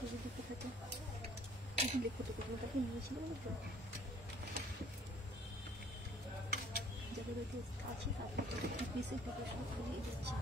যদি দেখতে থাকে দিলে ফটোটাকে নিয়েছিল তো যাদের বাড়িতে আছে তাদের পিসের ফটো সব নিয়ে যাচ্ছে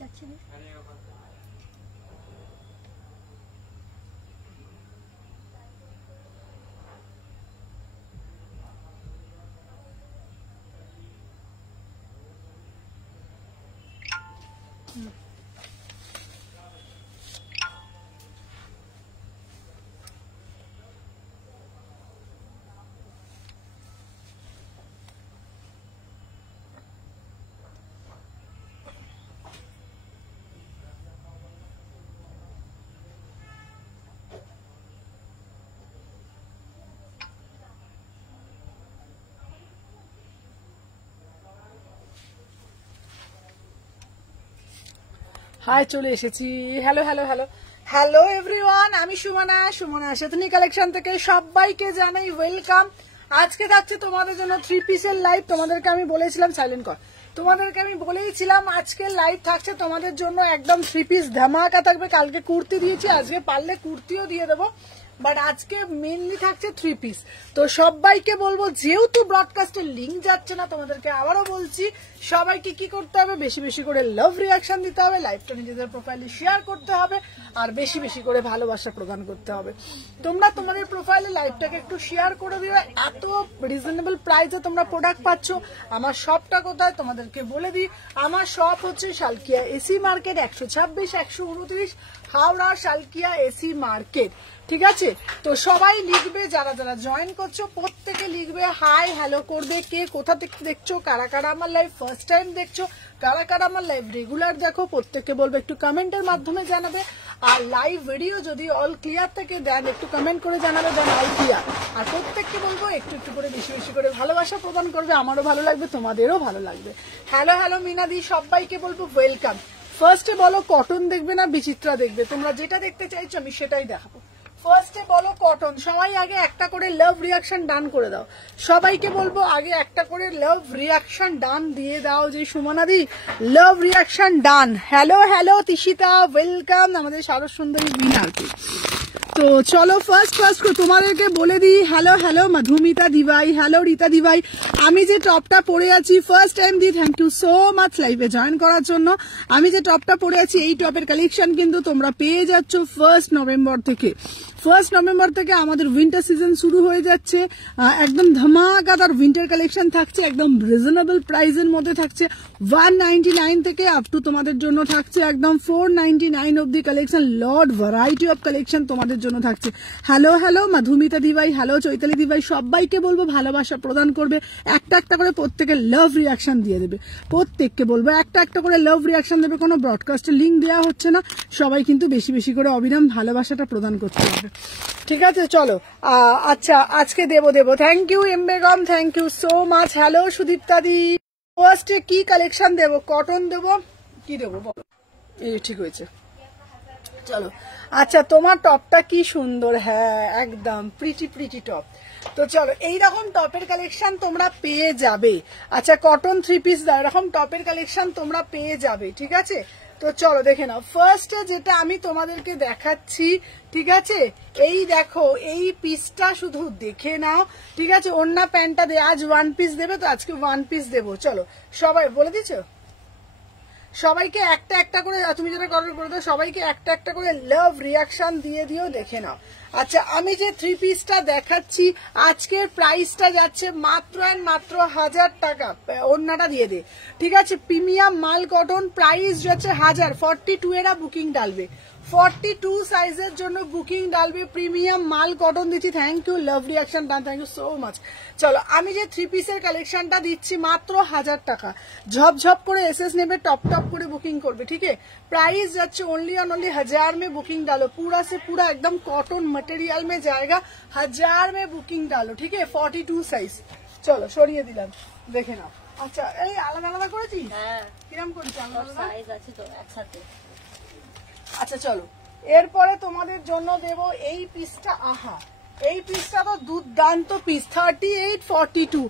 যাচ্ছে না হাই চলে এসেছি hello hello hello hello everyone আমি সুমনা সেতনি কালেকশন থেকে সবাইকে জানাই ওয়েলকাম। আজকে থাকছে তোমাদের জন্য 3 পিসের লাইভ। তোমাদেরকে আমি বলেছিলাম সাইলেন্ট কর, তোমাদেরকে আমি বলেইছিলাম আজকে লাইভ থাকছে তোমাদের জন্য একদম 3 পিস ধামাকা থাকবে। কালকে কুর্তি দিয়েছি, আজকে পারলে কুর্তিও দিয়ে দেবো, বাট আজকে মেনলি থাকছে 3 পিস। তো সবাইকে বলবো যেহেতু ব্রডকাস্টের লিঙ্ক যাচ্ছে না, তোমাদেরকে আবারও বলছি সবাইকে কি করতে হবে, বেশি বেশি করে লাভ রিয়াকশন দিতে হবে, লাইভটা নিজেদের প্রোফাইলে শেয়ার করতে হবে, আর বেশি বেশি করে ভালোবাসা প্রদান করতে হবে। তোমরা তোমাদের প্রোফাইলে লাইভটাকে একটু শেয়ার করে দিও। এত রিজনেবল প্রাইসে তোমরা প্রোডাক্ট পাচ্ছ। আমার শপটা কোথায় তোমাদেরকে বলে দিই। আমার শপ হচ্ছে Salkia AC market 126-129 Howrah Salkia AC market, ঠিক আছে? তো সবাই লিখবে, যারা যারা জয়েন করছো প্রত্যেকে লিখবে, হাই হ্যালো করবে, কে কোথা থেকে দেখছো, কারা কারা আমার লাইভ ফার্স্ট টাইম দেখছো, কারা কারা আমার লাইভ রেগুলার দেখো, প্রত্যেককে বলবে একটু কমেন্টের মাধ্যমে জানাবে। আর লাইভ ভিডিও যদি অল ক্লিয়ার থেকে দেন একটু কমেন্ট করে জানাবে দেন অল ক্লিয়ার। আর প্রত্যেককে বলবো একটু একটু করে বেশি বেশি করে ভালোবাসা প্রদান করবে, আমারও ভালো লাগবে তোমাদেরও ভালো লাগবে। হ্যালো হ্যালো মিনাদি, সবাইকে বলবো ওয়েলকাম। ফার্স্টে বলো কটন দেখবে না বিচিত্রা দেখবে, তোমরা যেটা দেখতে চাইছো আমি সেটাই দেখাবো। ফার্স্টে বলো কটন, সবাই আগে একটা করে লাভ রিয়াকশন ডান করে দাও। সবাইকে বলবো আগে একটা করে লাভ রিয়াকশন ডান দিয়ে দাও। যে সুমনাদি লাভ রিয়াকশন ডান। হ্যালো হ্যালো তিশিতা, ওয়েলকাম আমাদের সারস সুন্দরী মিনারকে। তো চলো ফার্স্ট তোমাদেরকে বলে দিই, হ্যালো হ্যালো মধুমিতা দিভাই, হ্যালো রীতা দিভাই। আমি যে টপটা পরে আছি ফার্স্ট টাইম দি থ্যাংক ইউ সো মাচ লাইভে জয়েন করার জন্য। আমি যে টপটা পরে আছি এই টপের কালেকশন কিন্তু তোমরা পেয়ে যাচ্ছ 1 নভেম্বর থেকে। 1 নভেম্বর থেকে আমাদের উইন্টার সিজন শুরু হয়ে যাচ্ছে। একদম ধামাকাদার উইন্টার কালেকশন থাকছে, একদম রিজনেবল প্রাইসের মধ্যে থাকছে। 199 থেকে আপ টু তোমাদের জন্য থাকছে একদম 499 অব্দি collection. Lot variety of collection তোমাদের জন্য থাকছে। হ্যালো হ্যালো মধুমিতা দিভাই, হ্যালো চৈতালি দিভাই, সবাইকে বলবো ভালোবাসা প্রদান করবে, একটা একটা করে প্রত্যেকে লাভ রিয়াকশন দিয়ে দেবে। প্রত্যেককে বলবো একটা একটা করে লাভ রিয়াকশন দেবে, কোনো ব্রডকাস্টের লিঙ্ক দেওয়া হচ্ছে না, সবাই কিন্তু বেশি বেশি করে অবিরাম ভালোবাসাটা প্রদান করতে হবে, ঠিক আছে? চলো আচ্ছা আজকে দেবো। Thank you M Begum, thank you so much. Hello Sudipta দি, ফার্স্টে কি কালেকশন দেবো, কটন দেবো কি দেবো বলো? এই ঠিক হয়েছে, চলো। আচ্ছা তোমার টপটা কি সুন্দর, হ্যাঁ একদম প্রিটি টপ। তো চলো এইরকম টপের কালেকশন তোমরা পেয়ে যাবে। আচ্ছা কটন 3 পিস দাও, এরকম টপের কালেকশন তোমরা পেয়ে যাবে, ঠিক আছে। তো চলো দেখে নাও, ফার্স্টে যেটা আমি তোমাদেরকে দেখাচ্ছি, ঠিক আছে, এই দেখো এই পিসটা শুধু দেখে নাও, ঠিক আছে। ওড়না প্যান্টটা দে, আজ 1 পিস দেবে তো আজকে 1 পিস দেবো। চলো সবাই বলে দিচ্ছ, সবাইকে একটা একটা করে, তুমি যেটা করে দাও, সবাইকে একটা একটা করে লাভ রিয়াকশন দিয়ে দিও, দেখে নাও। আচ্ছা আমি যে 3 পিসটা দেখাচ্ছি আজকের প্রাইসটা যাচ্ছে মাত্র মাত্র 1000 টাকা। ওড়নাটা দিয়ে দে, ঠিক আছে। প্রিমিয়াম মাল কটন, প্রাইস যাচ্ছে 1000। 42 এরা বুকিং ডালবে, 42 সাইজের জন্য বুকিং ডালবে, প্রিমিয়াম মাল কটন দিচ্ছি। Thank you love reaction done, thank you so much. চলো আমি যে 3 পিসের কালেকশনটা দিচ্ছি মাত্র 1000 টাকা। ঝপঝপ করে এসএস নেবে, টপ টপ করে বুকিং করবে, ঠিক আছে। प्राइस যাচ্ছে ओनली ऑन ओनली 1000 में बुकिंग डालो, पूरा से पूरा एकदम कॉटन मटेरियल में जाएगा, 1000 में बुकिंग डालो, ठीक है। 42 সাইজ। চলো সরিয়ে দিলাম, দেখে নাও। আচ্ছা এই আলাদা আলাদা করেছি, হ্যাঁ কিরকম করেছি, আলাদা সাইজ আছে তো একসাথে। আচ্ছা চলো এরপরে তোমাদের জন্য দেব এই পিসটা। আহা এই পিসটা তো দুর্দান্ত পিস, 38 42।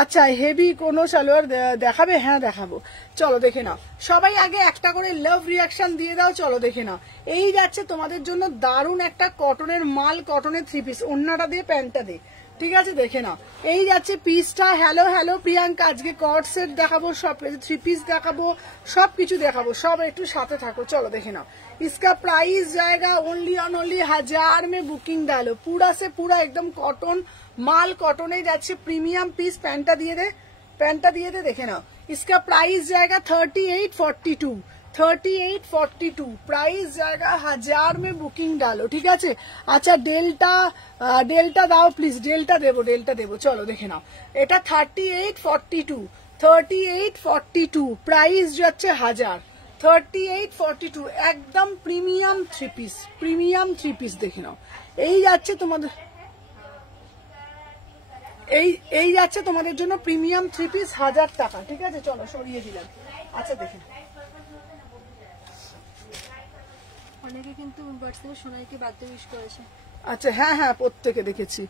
আচ্ছা হেভি কোনো সালোয়ার দেখাবে? হ্যাঁ দেখাবো, চলো দেখে নাও। সবাই আগে একটা করে লাভ রিয়াকশন দিয়ে দাও, চলো দেখে নাও। এই যাচ্ছে তোমাদের জন্য দারুণ একটা কটনের মাল, কটনের 3 পিস, ওড়নাটা দিয়ে প্যান্টটা দিয়ে, ঠিক আছে, দেখে নাও। এই যাচ্ছে পিসটা। হ্যালো হ্যালো প্রিয়াঙ্কা, আজকে কট সেট দেখাবো, সব 3 পিস দেখাবো, সবকিছু দেখাবো, সব একটু সাথে থাকো, চলো দেখে নাও। इसका प्राइस जाएगा ओनली ऑन ओनली 1000 में बुकिंग डालो, पूरा से पूरा एकदम कॉटन माल, कॉटन ही जाच्छे, प्रीमियम पीस। पैंटा दिए दे, देखे नाओ। इसका प्राइस जाएगा 38 42, 38 42 प्राइस जाएगा, 1000 में बुकिंग डालो, ठीक है। अच्छा डेल्टा दाओ प्लिज, डेल्टा देवो, चलो देखे नाओ। এটা 38 42, 38 42 प्राइस যাচ্ছে 1000, 38 42 একদম প্রিমিয়াম 3 পিস, প্রিমিয়াম 3 পিস, দেখে নাও। এই যাচ্ছে তোমাদের, এই যাচ্ছে তোমাদের জন্য প্রিমিয়াম 3 পিস 1000 টাকা, ঠিক আছে। চলো সরিয়ে দিলাম। আচ্ছা দেখে অনেকে কিন্তু হোয়াটসঅ্যাপে সোনাইকে বার্থডে উইশ করেছে। আচ্ছা হ্যাঁ হ্যাঁ প্রত্যেকে দেখেছি,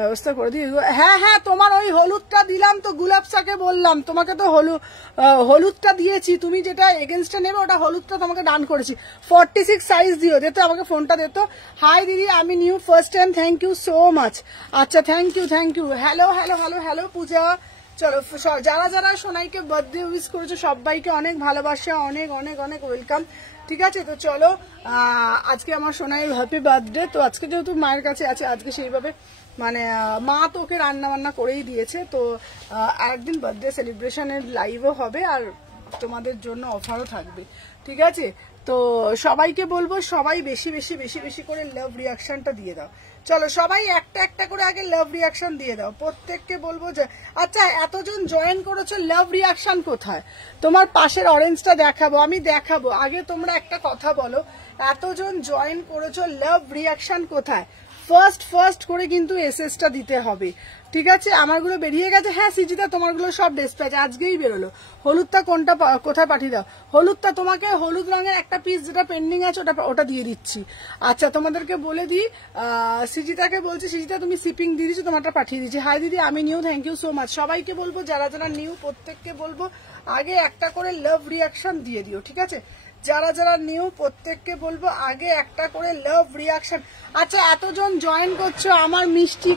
ব্যবস্থা করে দিই। হ্যাঁ হ্যাঁ তোমার ওই হলুদটা দিলাম তো, গুলাবসাকে বললাম, তোমাকে তো হলুদটা দিয়েছি, তুমি যেটা এগেনস্টে নেবে ওটা হলুদটা তোমাকে ডান করেছি। 46 সাইজ দিও, দিতে আমাকে ফোনটা দিত। হাই দিদি আমি new first time, thank you so much. আচ্ছা thank you. Hello hello hello hello Puja. চলো যারা যারা সোনাইকে বার্থডে উইশ করেছো সবাইকে অনেক ভালোবাসা, অনেক অনেক অনেক ওয়েলকাম, ঠিক আছে। তো চলো আজকে আমার সোনাই হ্যাপি বার্থডে। তো আজকে যেহেতু মায়ের কাছে আছে, আজকে সেইভাবে মানে মা তো ওকে রান্না বান্না করেই দিয়েছে, তো আরেকদিন বার্থডে সেলিব্রেশনের লাইভও হবে, আর তোমাদের জন্য অফারও থাকবে, ঠিক আছে। তো সবাইকে বলবো সবাই বেশি বেশি বেশি বেশি করে লাভ রিয়াকশনটা দিয়ে দাও। চলো সবাই একটা একটা করে আগে লাভ রিয়াকশন দিয়ে দাও, প্রত্যেককে বলবো যে। আচ্ছা এতজন জয়েন করেছো, লাভ রিয়াকশন কোথায়? তোমার পাশের অরেঞ্জটা দেখাবো, আমি দেখাবো, আগে তোমরা একটা কথা বলো, এতজন জয়েন করেছো, লাভ রিয়াকশন কোথায়? ফার্স্ট করে কিন্তু এসএসটা দিতে হবে, ঠিক আছে। আমারগুলো বেরিয়ে গেছে, হ্যাঁ সিজিতা তোমারগুলো সব ডিসপ্যাচ আজকেই বেরোলো। হলুদটা কোনটা কোথায় পাঠিয়ে দাও? হলুদটা তোমাকে হলুদ রঙের একটা পিস যেটা পেন্ডিং আছে ওটা দিয়ে দিচ্ছি। আচ্ছা তোমাদেরকে বলে দিই, সিজিতাকে বলছি, সিজিতা তুমি শিপিং দিয়ে দিচ্ছি, তোমারটা পাঠিয়ে দিচ্ছি। হাই দিদি আমি new, thank you so much. সবাইকে বলবো যারা যারা নিউ প্রত্যেককে বলবো আগে একটা করে লাভ রিয়াকশন দিয়ে দিও, ঠিক আছে। যারা যারা নিউ প্রত্যেককে বলবো আগে একটা করে লাভ রিয়াকশন। আচ্ছা এতজন জয়েন করছো, আমার মিষ্টি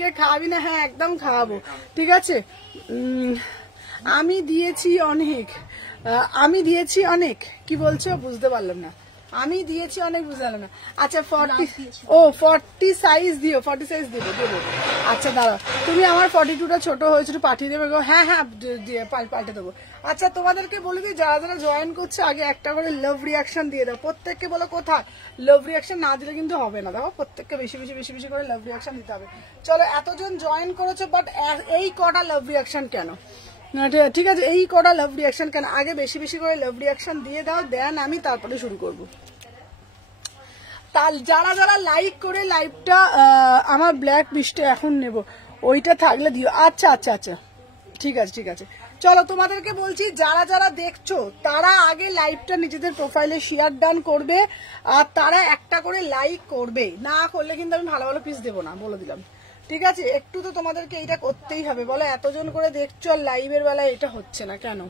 কেক খাওয়াবি না? হ্যাঁ একদম খাওয়াবো, ঠিক আছে। আমি দিয়েছি অনেক, কি বলছো বুঝতে পারলাম না। আমি দিয়েছি অনেক, বুঝতে পারলাম না। আচ্ছা 40 সাইজ দিও, 40 সাইজ দেবো। আচ্ছা দাঁড়াও, তুমি আমার 42টা ছোট হয়েছে পাঠিয়ে দেবে গো। হ্যাঁ পাল্টে দেবো। আচ্ছা তোমাদেরকে বলে দিই যারা যারা জয়েন করছে আগে একটা করে লাভ রিয়াকশন দিয়ে দাও, প্রত্যেককে বলো কোথায় লাভ রিয়াকশন না দিলে কিন্তু হবে না, দেখো প্রত্যেককে বেশি বেশি বেশি বেশি করে লাভ রিয়াকশন দিতে হবে। চলো এতজন জয়েন করেছো, বাট এই কটা লাভ রিয়াকশন কেন? ঠিক আছে এই কটা লাভ রিয়াকশন কেন? আগে বেশি বেশি করে লাভ রিয়াকশন দিয়ে দাও, দেন আমি তারপরে শুরু করবো। যারা যারা লাইক করে লাইভটা, আমার ব্ল্যাক বৃষ্টি এখন নেব, ওইটা থাকলে দিও। আচ্ছা ঠিক আছে চলো তোমাদেরকে বলছি, যারা যারা দেখছো তারা আগে লাইভটা নিজেদের প্রোফাইলে শেয়ার ডান করবে, আর তারা একটা করে লাইক করবে, না করলে কিন্তু আমি ভালো ভালো পিস দেবো না, বলে দিলাম, ঠিক আছে? একটু তো তোমাদেরকে এটা করতেই হবে, বলো এতজন করে দেখছো আর লাইভের বেলায় এটা হচ্ছে না কেন?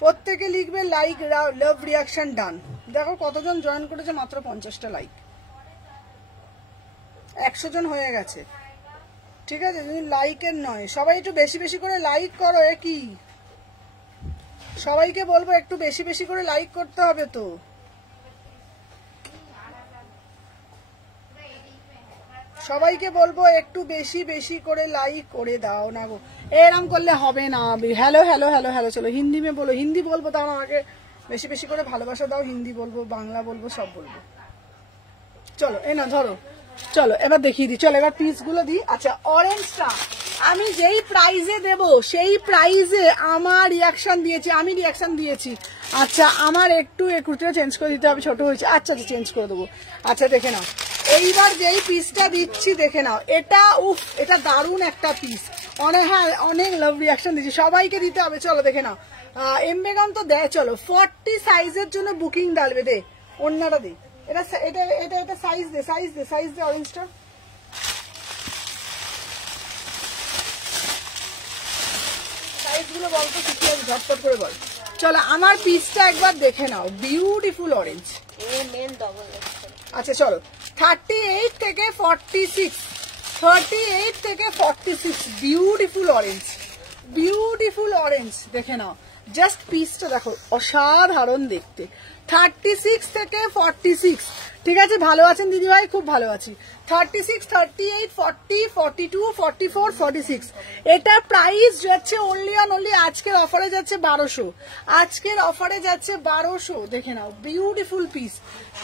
প্রত্যেকে লিখবে লাইক, লাভ, রিয়াকশন ডান। দেখো কতজন জয়েন করেছে, মাত্র 50টা লাইক, 100 জন হয়ে গেছে, ঠিক আছে? যদি লাইকের নয়, সবাই একটু বেশি বেশি করে লাইক করো। এ কি, সবাইকে বলবো একটু বেশি বেশি করে লাইক করতে হবে তো। সবাইকে বলবো একটু বেশি বেশি করে লাইক করে দাও না গো, এরম করলে হবে না। হ্যালো হ্যালো হ্যালো হ্যালো, চলো হিন্দি মে বলো, হিন্দি বলবো, তাও আমাকে বেশি বেশি করে ভালোবাসা দাও, হিন্দি বলবো, বাংলা বলবো, সব বলবো। চলো এ না ধরো, চলো এবার দেখিয়ে দিই, চলো এবার পিস গুলো দিই। আচ্ছা, অরেঞ্জটা আমি যেই প্রাইজে দেব সেই প্রাইজে আমার রিয়াকশন দিয়েছি, আমি রিয়াকশন দিয়েছি। আচ্ছা, আমার একটু কুর্তিটা চেঞ্জ করে দিতে হবে, ছোট হয়েছে। আচ্ছা আচ্ছা, চেঞ্জ করে দেবো। আচ্ছা দেখে নাও, এইবার যেই পিসটা দিচ্ছি দেখে নাও, এটা উফ, এটা দারুণ একটা পিস, অনেক, হ্যাঁ অনেক লাভ রিয়াকশন দিচ্ছি, সবাইকে দিতে হবে। চলো দেখে নাও, এমবেগান তো দেয়। চলো 40 সাইজের জন্য বুকিং ডালবে, দে অন্যটা দে, এটা এটা এটা এটা সাইজ দে, সাইজ দে, সাইজ দে অরেঞ্জটা। সাইজগুলো বলতো কিছু আছে, ঝটপট করে বল। চলো আমার পিসটা একবার দেখে নাও, বিউটিফুল অরেঞ্জ। আচ্ছা চলো, 38 থেকে 46, 38 থেকে 46, বিউটিফুল অরেঞ্জ, বিউটিফুল অরেঞ্জ। দেখে নাও, জাস্ট পিসটা দেখো, অসাধারণ দেখতে। 36 থেকে 46, ঠিক আছে? ভালো আছেন দিদিভাই? খুব ভালো আছি। 36, 38, 40, 42, 44, 46, এটা প্রাইস যাচ্ছে অনলি অন অনলি আজকের অফারে যাচ্ছে 1200, আজকের অফারে যাচ্ছে 1200। দেখে নাও, beautiful piece.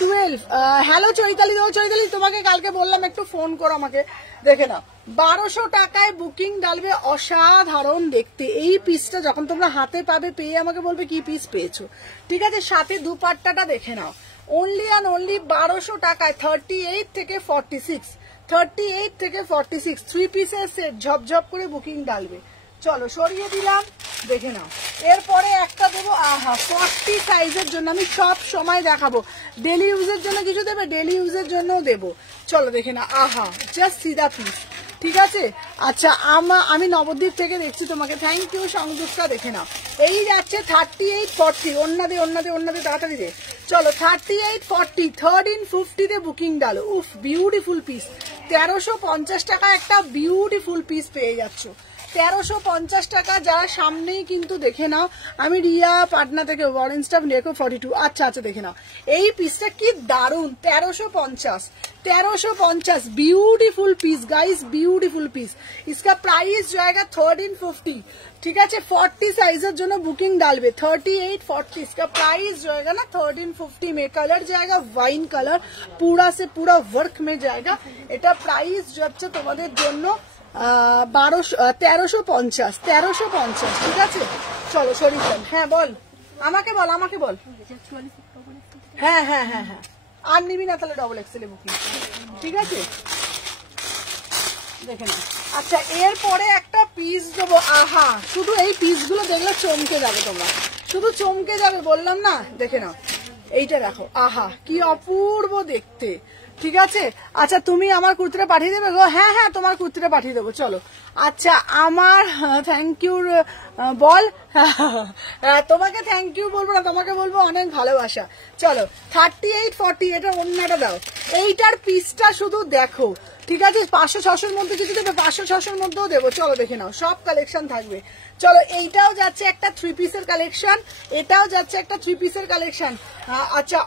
12, hello Chaitali, Chaitali তোমাকে কালকে বললাম একটু ফোন করো আমাকে। দেখে নাও, 1200 টাকায় বুকিং ডালবে, অসাধারণ দেখতে। এই পিসটা যখন তোমরা হাতে পাবে, পেয়ে আমাকে বলবে কি পিস পেয়েছো, ঠিক আছে? সাথে দুপাট্টাটা দেখে নাও, অনলি অ্যান্ড অনলি 1200 টাকায় 38 থেকে 46, 38 থেকে 46, 3 পিসের সেট, ঝপঝপ করে বুকিং ডালবে। চলো সরিয়ে দিলাম, দেখে নাও। এরপরে একটা দেবো, আহা 40 সাইজের জন্য, আমি সব সময় দেখাবো। ডেলি ইউজের জন্য কিছু দেবে, ডেলি ইউজের জন্যও দেবো। চলো দেখে নাও, আহা জাস্ট সিধা পিস, ঠিক আছে? আচ্ছা, আমি নবদ্বীপ থেকে দেখছি তোমাকে, থ্যাংক ইউ সংযুক্তা। দেখে নাও, এই যাচ্ছে 38, 40, অন্যদে অন্যদে অন্যদে, তাড়াতাড়ি দে। চলো 38, 40, 1350 বুকিং ডালো। উফ, বিউটিফুল পিস। 1350 টাকা একটা বিউটিফুল পিস পেয়ে যাচ্ছ, 1350 টাকা। যারা সামনেই কিন্তু দেখে নাও, আমি রিয়া পাটনা থেকে, অরেঞ্জটা দেখো 42। আচ্ছা আচ্ছা, দেখে নাও এই পিসটা কি দারুন, 1350, 1350, beautiful piece guys, beautiful piece. इसका प्राइस जाएगा 1350, ठीक है? 40 साइजेर জন্য বুকিং ডালবে, 38, 40, इसका प्राइस जाएगा ना 1350 में। कलर जाएगा वाइन कलर, पूरा से पूरा वर्क में जाएगा। এটা প্রাইস যাচ্ছে তোমাদের জন্য 1350, 1350, ঠিক আছে? চলো শরীফ, হ্যাঁ বল, আমাকে বল, আমাকে বল। হ্যাঁ হ্যাঁ হ্যাঁ হ্যাঁ, আর নিবি না তাহলে ডবল এক্সেলে বুকিং, ঠিক আছে? দেখে না। আচ্ছা, এরপরে একটা পিস দেবো, আহা শুধু এই পিসগুলো দেখলে চমকে যাবে তোমরা, শুধু চমকে যাবে, বললাম না। দেখে নাও, এইটা দেখো, আহা কি অপূর্ব দেখতে, ঠিক আছে? আচ্ছা, তুমি আমার কুর্তিটা পাঠিয়ে দেবে গো? হ্যাঁ হ্যাঁ, তোমার কুর্তিটা পাঠিয়ে দেবো। চলো, আচ্ছা আমার থ্যাংক ইউ বল। তোমাকে থ্যাংক ইউ বলবো না, তোমাকে বলবো অনেক ভালোবাসা। চলো 38, 40, এটা অন্যটা দাও। এইটার পিসটা শুধু দেখো, ঠিক আছে? 500-600 মধ্যে কিছু দেবে, 500-600 মধ্যেও দেবো। চলো দেখে নাও, সব কালেকশন থাকবে। চলো, এইটাও যাচ্ছে একটা 3 পিসের কালেকশন, এটাও যাচ্ছে একটা 3 পিসের কালেকশন। আচ্ছা,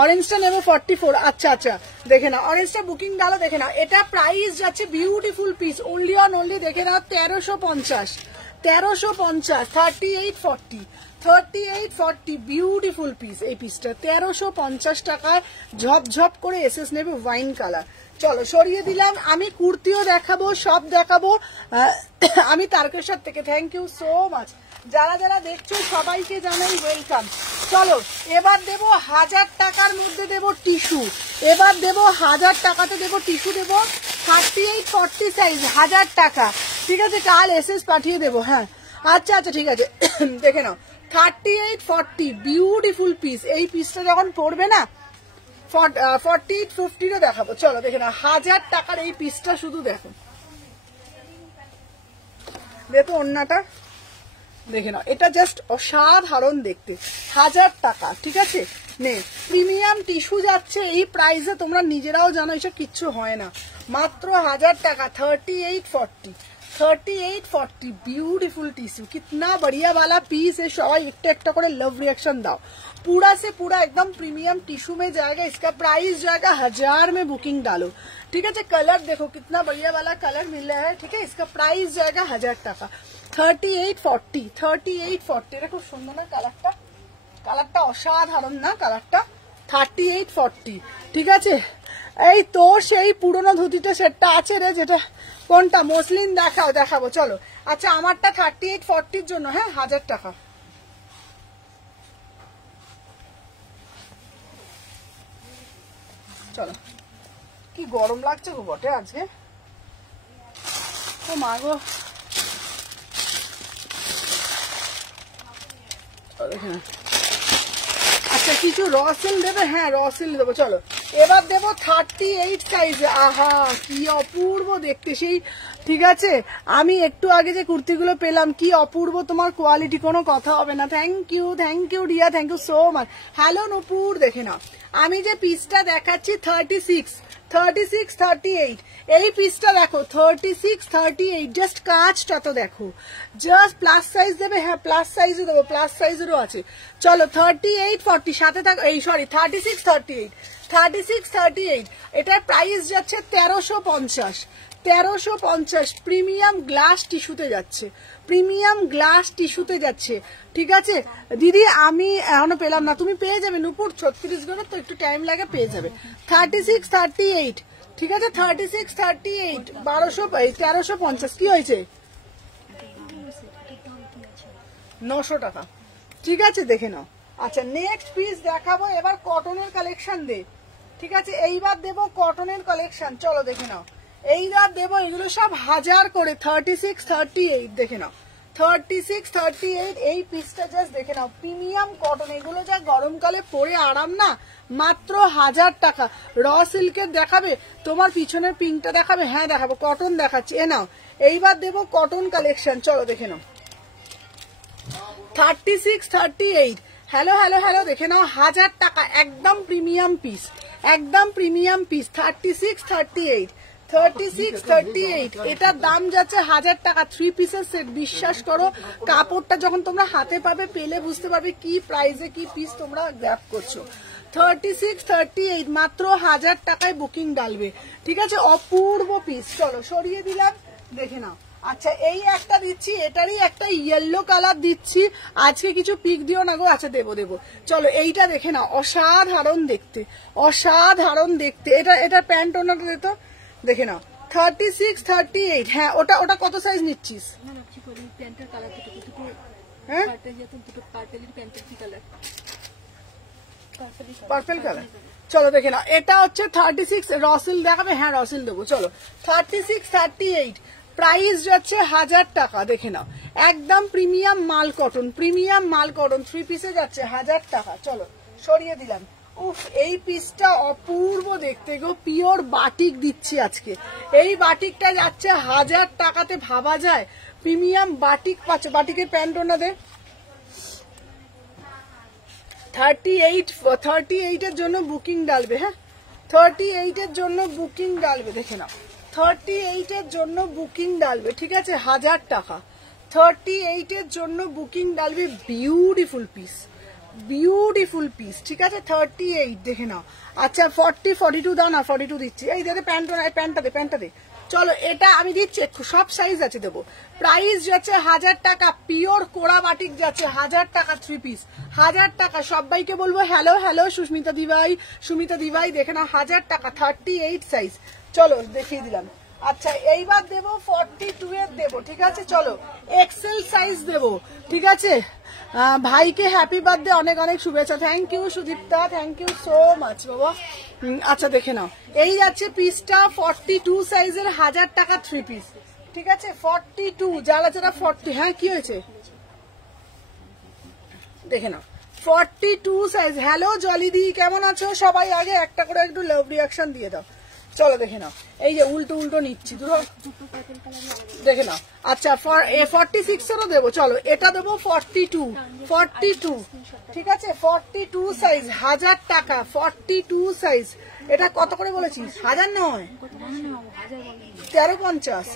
অরেঞ্জটা নেবো 44। আচ্ছা আচ্ছা, দেখে নাও অরেঞ্জটা বুকিং ডালো, দেখে নাও। এটা প্রাইস যাচ্ছে beautiful piece, only on only দেখে নাও 1350, 1350, 38, 40, 38, 40, বিউটিফুল পিস। এই পিসটা 1350 টাকায় ঝপঝপ করে এসএস নেবে, ওয়াইন কালার। চলো সরিয়ে দিলাম, আমি কুর্তিও দেখাবো, সব দেখাবো। আমি তারকেশ্বর থেকে, থ্যাংক ইউ সো মাচ। যারা যারা দেখছো সবাইকে জানাই ওয়েলকাম। চলো এবার দেবো 1000 টাকার মধ্যে দেবো টিস্যু, এবার দেবো 1000 টাকাতে দেবো টিস্যু, দেবো 38-40 সাইজ 1000 টাকা, ঠিক আছে? কাল এসএস পাঠিয়ে দেবো। হ্যাঁ আচ্ছা আচ্ছা ঠিক আছে, দেখে নাও 38-40 বিউটিফুল পিস। এই পিসটা যখন পড়বে না 48-50 দেখাবো। চলো দেখে নাও 1000 টাকার এই পিসটা, শুধু দেখো, দেখো ওন্নাটা দেখে নাও, এটা জাস্ট অসাধারণ দেখতে। 1000 টাকা, ঠিক আছে? নে প্রিমিয়াম টিস্যু যাচ্ছে এই প্রাইসে, তোমরা নিজেরাও জানো এসব কিচ্ছু হয় না, মাত্র 1000 টাকা। 38-40 ब्यूटीफुल टिश्यू, कितना बढ़िया वाला पीस है। सबाई एक करे लव रिएक्शन दाओ, पूरा से पूरा एकदम प्रीमियम टिश्यू में जाएगा। इसका प्राइस जाएगा 1000 में, बुकिंग डालो, ठीक है? कलर देखो कितना बढ़िया वाला कलर मिल रहा है, ठीक है? इसका प्राइस जाएगा 1000 টাকা। 38-40 এটা খুব সুন্দর না কালারটা? কালারটা অসাধারণ না কালারটা? 38-40, ঠিক আছে? এই তোর সেই পুরনো ধুতিটা সেটটা আছে রে, যেটা কোনটা মসলিন দেখাও, দেখাবো চলো। আচ্ছা আমারটা 38-40 জন্য, হ্যাঁ 1000 টাকা। চলো, কি গরম লাগছে গো বটে আজকে, ও মা গো। আচ্ছা কিছু র সিল দেবে? হ্যাঁ র সিল দেবো। চলো এবার দেবো 38 সাইজে। আহা কি অপূর্ব দেখতে সেই, ঠিক আছে? আমি একটু আগে যে কুর্তিগুলো পেলাম কি অপূর্ব, তোমার কোয়ালিটি কোনো কথা হবে না। Thank you Riya, thank you so much. Hello Nupur, দেখে নাও আমি যে পিসটা দেখাচ্ছি 36-38, এই পিসটা দেখো 36-38, জাস্ট কাজটা তো দেখো, জাস্ট প্লাস সাইজ দেবে? হ্যাঁ প্লাস সাইজও দেবো, প্লাস সাইজেরও আছে। চলো 38-40 সাথে থাকো, এই সরি 36-38, এটার প্রাইস যাচ্ছে 1350, প্রিমিয়াম গ্লাস টিস্যুতে যাচ্ছে, প্রিমিয়াম গ্লাস টিস্যুতে যাচ্ছে, ঠিক আছে? দিদি আমি এখনো পেলাম না, তুমি পেয়ে যাবে নুপুর, 36 তো একটু টাইম লাগে, পেয়ে যাবে। 36-38, ঠিক আছে? 36-38 1350, কি হয়েছে? 900 টাকা, ঠিক আছে? দেখে নাও। আচ্ছা নেক্সট পিস দেখাবো, এবার কটনের কালেকশন দে, ঠিক আছে? এইবার দেবো কটনের কালেকশন, চলো দেখে নাও। এইবার দেবো এগুলো সব 1000 করে। 36-38 দেখে নাও, 36-38 এই পিসটা জাস্ট দেখে নাও, প্রিমিয়াম কটন, এগুলো যা গরমকালে পরে আরাম না, মাত্র 1000 টাকা। র সিল্কের দেখাবে? তোমার পিছনের পিঙ্কটা দেখাবে? হ্যাঁ দেখাবো, কটন দেখাচ্ছি, এ নাও। এইবার দেবো কটন কালেকশন, চলো দেখে নাও। 36-38, হ্যালো হ্যালো হ্যালো, দেখে নাও 1000 টাকা, একদম প্রিমিয়াম পিস, একদম প্রিমিয়াম পিস। 36-38, এটার দাম যাচ্ছে 1000 টাকা। 3 পিসের সেট, বিশ্বাস করো কাপড়টা যখন তোমরা হাতে পাবে, পেলে বুঝতে পারবে কি প্রাইসে কি পিস তোমরা গ্র্যাব করছো। 36-38 মাত্র 1000 টাকায় বুকিং ডালবে, ঠিক আছে? অপূর্ব পিস, চলো সরিয়ে দিলাম, দেখে নাও। আচ্ছা এই একটা দিচ্ছি, এটারই একটা ইয়েলো কালার দিচ্ছি, আজকে কিছু পিক দিও না গো। আচ্ছা দেবো, চলো এইটা দেখে নাও, অসাধারণ দেখতে, অসাধারণ দেখতে। এটা প্যান্ট ওনাটা দিত, দেখে নাও। 36-38, হ্যাঁ ওটা কত সাইজ নিচ্ছিস? হ্যাঁ পার্পল কালার, চলো দেখে নাও। এটা হচ্ছে 36, রসিল দেখাবে? হ্যাঁ রসিল দেবো, চলো। 36-38 প্রাইস যাচ্ছে 1000 টাকা, দেখে নাও, একদম প্রিমিয়াম মাল কটন, প্রিমিয়াম মাল কটন, 3 পিসে যাচ্ছে 1000 টাকা। চলো সরিয়ে দিলাম। উফ এই পিসটা অপূর্ব দেখতে গো, পিওর বাটিক দিচ্ছি আজকে, এই বাটিকটা যাচ্ছে 1000 টাকাতে, ভাবা যায়? প্রিমিয়াম বাটিক পাচ্ছে। বাটিকের প্যান্ট ওনা দে। 38 এর জন্য বুকিং ডালবে, হ্যাঁ 38 এর জন্য বুকিং ডালবে, দেখে নাও। 38 এর জন্য বুকিং ডালবে, ঠিক আছে? 1000 টাকা। 38 এর জন্য বুকিং ডালবে, বিউটিফুল পিস, বিউটিফুল পিস, ঠিক আছে? 38 দেখে নাও। আচ্ছা 42 দাও না, 42 দিচ্ছি, এই দে প্যান্টটা দে। চলো এটা আমি দিচ্ছি, সব সাইজ আছে দেবো। প্রাইস যাচ্ছে 1000 টাকা, পিওর কোড়া বাটিক যাচ্ছে 1000 টাকা, 3 পিস 1000 টাকা। সবাইকে বলবো হ্যালো হ্যালো, সুমিতা দিভাই দেখে নাও, 1000 টাকা, 38 সাইজ। চলো দেখিয়ে দিলাম। আচ্ছা এইবার দেবো 42 এর দেবো, ঠিক আছে। চলো এক্সেল সাইজ দেবো, ঠিক আছে। ভাইকে হ্যাপি বার্থডে, অনেক অনেক শুভেচ্ছা। Thank you Sudipta, thank you so much বাবা। আচ্ছা দেখে নাও, এই যাচ্ছে পিসটা 42 সাইজের, 1000 টাকা 3 পিস, ঠিক আছে। 42 যারা যারা 40, হ্যাঁ কি হয়েছে দেখে নাও, 42 সাইজ। হ্যালো জলিদি, কেমন আছো সবাই? আগে একটা করে একটু লাভ রিয়াকশন দিয়ে দাও। চলো দেখে নাও, এই যে উল্টো উল্টো নিচ্ছি, দেখে নাও। আচ্ছা 46 এরও দেবো, চলো এটা দেবো 42, ঠিক আছে। 42 সাইজ, 1000 টাকা। 42 সাইজ, এটা কত করে বলেছিস? 1000 নয়, 1350।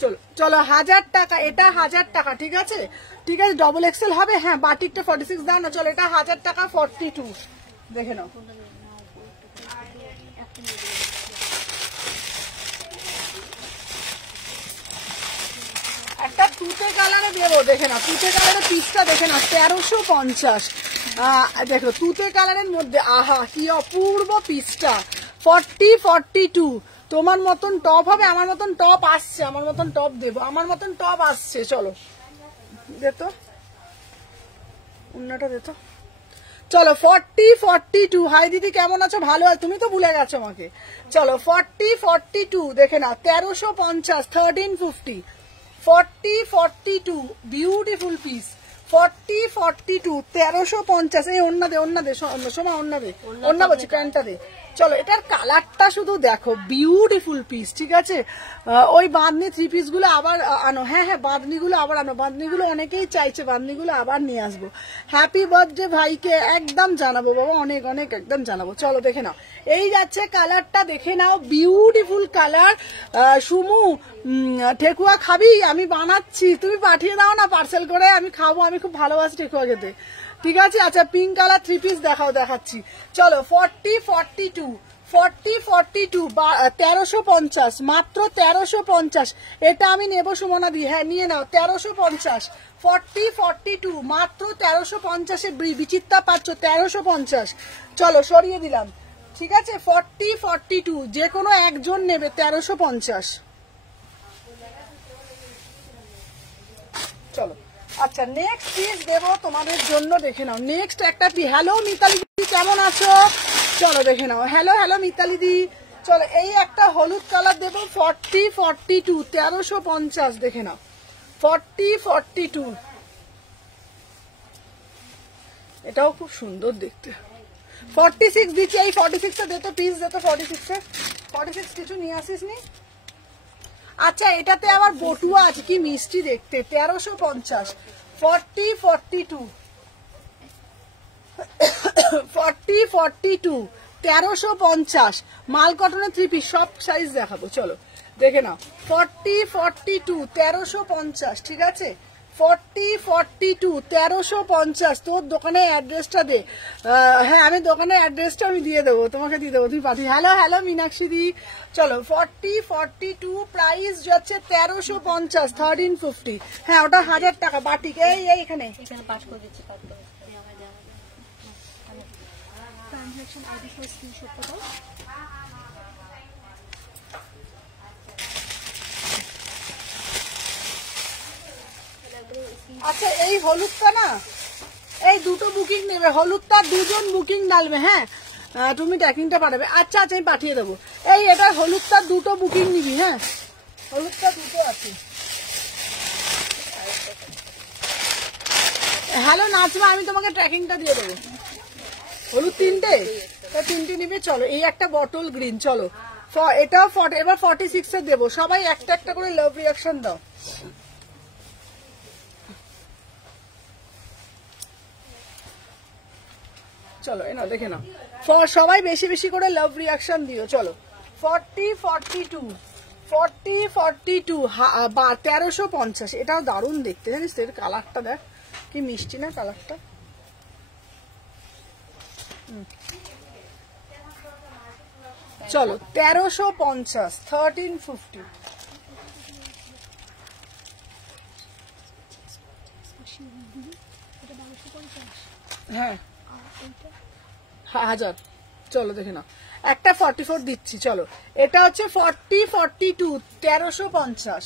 চলো চলো 1000 টাকা, এটা 1000 টাকা, ঠিক আছে ঠিক আছে। ডবল এক্সেল হবে, হ্যাঁ বাটিকটা 46 দাও না। চলো এটা 1000 টাকা 42, দেখে নাও। একটা তুতে কালারে দেবো, দেখে নাও। তুতে কালারের পিসটা দেখে নাও, 1350। দেখো তুতে কালারের মধ্যে, আহা কি অপূর্ব পিসটা। 42 তোমার মতন টপ হবে, আমার মতন টপ আসছে, আমার মতন টপ দেবো, আমার মতন টপ আসছে। চলো দেতো অন্যটা দেতো। চলো 42, হাই দিদি কেমন আছো? ভালো আছে, তুমি তো ভুলে গেছো আমাকে। চলো 42 দেখে নাও, 1350, 1350। 42 বিউটিফুল পিস। 42 1350। এই অন্য দে সময় অন্য বলছি, প্যান্টটা দে। চলো এটার কালারটা শুধু দেখো, বিউটিফুল পিস, ঠিক আছে। ওই বাঁধনি 3 পিস গুলো আবার আনো, হ্যাঁ হ্যাঁ বাঁধনি গুলো আবার আনো, বাঁধনি গুলো অনেকেই চাইছে, বাঁধনি গুলো আবার নিয়ে আসবো। হ্যাপি বার্থডে ভাইকে একদম জানাবো বাবা, অনেক অনেক একদম জানাবো। চলো দেখে নাও, এই যাচ্ছে কালারটা, দেখে নাও বিউটিফুল কালার। সুমু ঠেকুয়া খাবি? আমি বানাচ্ছি, তুমি পাঠিয়ে দাও না পার্সেল করে, আমি খাবো, আমি খুব ভালোবাসি ঠেকুয়া খেতে, ঠিক আছে। আচ্ছা পিঙ্ক কালার 3 পিস দেখাচ্ছি। চলো 42 1350, মাত্র 1350। এটা আমি নেবো সুমনা দি, হ্যাঁ নিয়ে নাও 1350। 42 মাত্র 1350 বিচিত্রা পাচ্ছ 1350। চলো সরিয়ে দিলাম, ঠিক আছে। 42 যে কোনো একজন নেবে 1350। চলো আচ্ছা নেক্সট পিস দেবো তোমাদের জন্য, দেখে নাও। নেক্সট একটা হ্যালো মিতালি দি কেমন আছো? চলো দেখে নাও, হ্যালো হ্যালো মিতালি দি। চলো এই একটা হলুদ কালার দেবো 42 1350, দেখে নাও 42। এটাও খুব সুন্দর দেখতে। 46 দিচ্ছি, এই 46 দে তো, পিস দে তো 46 কিছু নিয়ে আসিস নি। আচ্ছা এটাতে আবার বটুয়া আছে, কি মিষ্টি দেখতে, 1350। 42 1350 মাল কটনের 3 পিস, সব সাইজ দেখাবো। চলো দেখে নাও 42 1350, ঠিক আছে। 42 1350। তোর দোকানের অ্যাড্রেসটা দে। হ্যাঁ আমি দোকানের অ্যাড্রেসটা আমি দিয়ে দেবো, তোমাকে দিয়ে দেবো, তুমি পাঠিয়ে। হ্যালো হ্যালো মীনাক্ষী দি। চলো 42 প্রাইস যাচ্ছে 1350, 1350। হ্যাঁ ওটা 1000 টাকা বাটিক। এখানে পাঠ করে দিচ্ছি, ট্রানজাকশন আইডি সহ স্ক্রিনশট দাও। আচ্ছা এই হলুদটা না, এই দুটো বুকিং নেবে, হলুদটা 2 জন বুকিং ডালবে, হ্যাঁ তুমি ট্র্যাকিংটা পাঠাবে। আচ্ছা আচ্ছা আমি পাঠিয়ে দেবো। এই এটা হলুদটা 2টো বুকিং নিবি, হ্যাঁ হলুদটা 2টো আছে। হ্যালো নাজমা, আমি তোমাকে ট্র্যাকিংটা দিয়ে দেবো। হলুদ 3টে নিবে। চলো এই একটা বটল গ্রিন। চলো এটাও এবার 46 এর দেবো। সবাই একটা একটা করে লাভ রিয়াকশন দাও। চলো এনা দেখে নাও, সবাই বেশি বেশি করে লাভ রিয়াকশন দিও। চলো 42 1350। এটাও দারুণ দেখতে, জানিস এর কালারটা দেখ কি মিষ্টি না কালারটা। চলো 1350 1350। হ্যাঁ 1000। চলো দেখে নাও, একটা 44 দিচ্ছি। চলো এটা হচ্ছে 42 1350,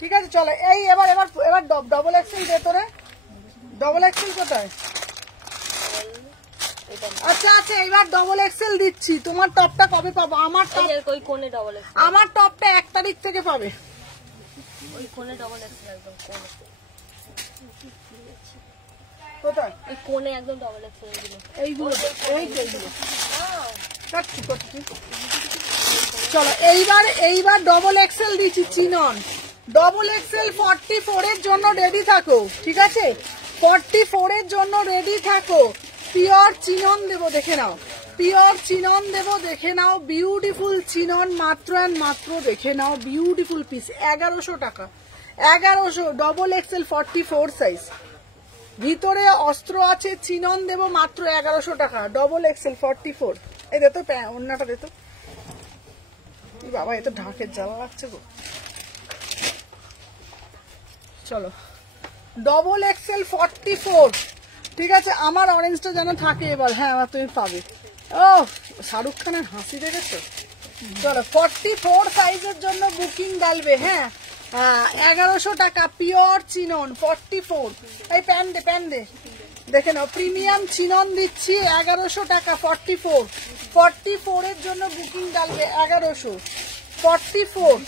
ঠিক আছে। চলো এই এবার এবার এবার ডবল এক্সেল দে তোরে, ডবল এক্সেল কোথায়? আচ্ছা আচ্ছা এবার ডবল এক্সেল দিচ্ছি। তোমার টপটা কবে পাবো? আমার টপ ওই কোণে ডবল এক্সেল, আমার টপটা 1 তারিখ থেকে পাবে। ওই কোণে ডবল এক্সেল একদম কোণে, কোথায়? ওই কোণে একদম ডবল এক্সেল গুলো, এইগুলো এইগুলো কাটছি কাটছি। চলো এইবার ডবল এক্সেল দিচ্ছি চিনন, ডবল এক্সেল 44 এর জন্য রেডি থাকো, ঠিক আছে? 44 এর জন্য রেডি থাকো। পিওর চিনন দেবো, দেখে নাও, পিওর চিনন দেবো, দেখে নাও। বিউটিফুল চিনন, মাত্র অ্যান্ড মাত্র দেখে নাও, বিউটিফুল পিস, 1100 টাকা, 1100, ডবল এক্সেল 44 সাইজ, ভিতরে অস্ত্র আছে। চিনন দেবো মাত্র 1100 টাকা, ডবল এক্সেল 44। এই দে তো অন্যটা দে তো, বাবা এ তো ঢাকের জ্বালা লাগছে গো। চলো ডবল এক্সেল 44, ঠিক আছে। আমার অরেঞ্জটা যেন থাকে এবার, হ্যাঁ আবার তুমি পাবে। ও শাহরুখ খানের হাসি দেখেছো? চলো 44 সাইজের জন্য বুকিং ডালবে, হ্যাঁ 1100 টাকা, পিওর চিনন 44। এই প্যান দে দেখে নাও, প্রিমিয়াম চিনন দিচ্ছি 1100 টাকা, 44 এর জন্য বুকিং ডালবে 1100, 44।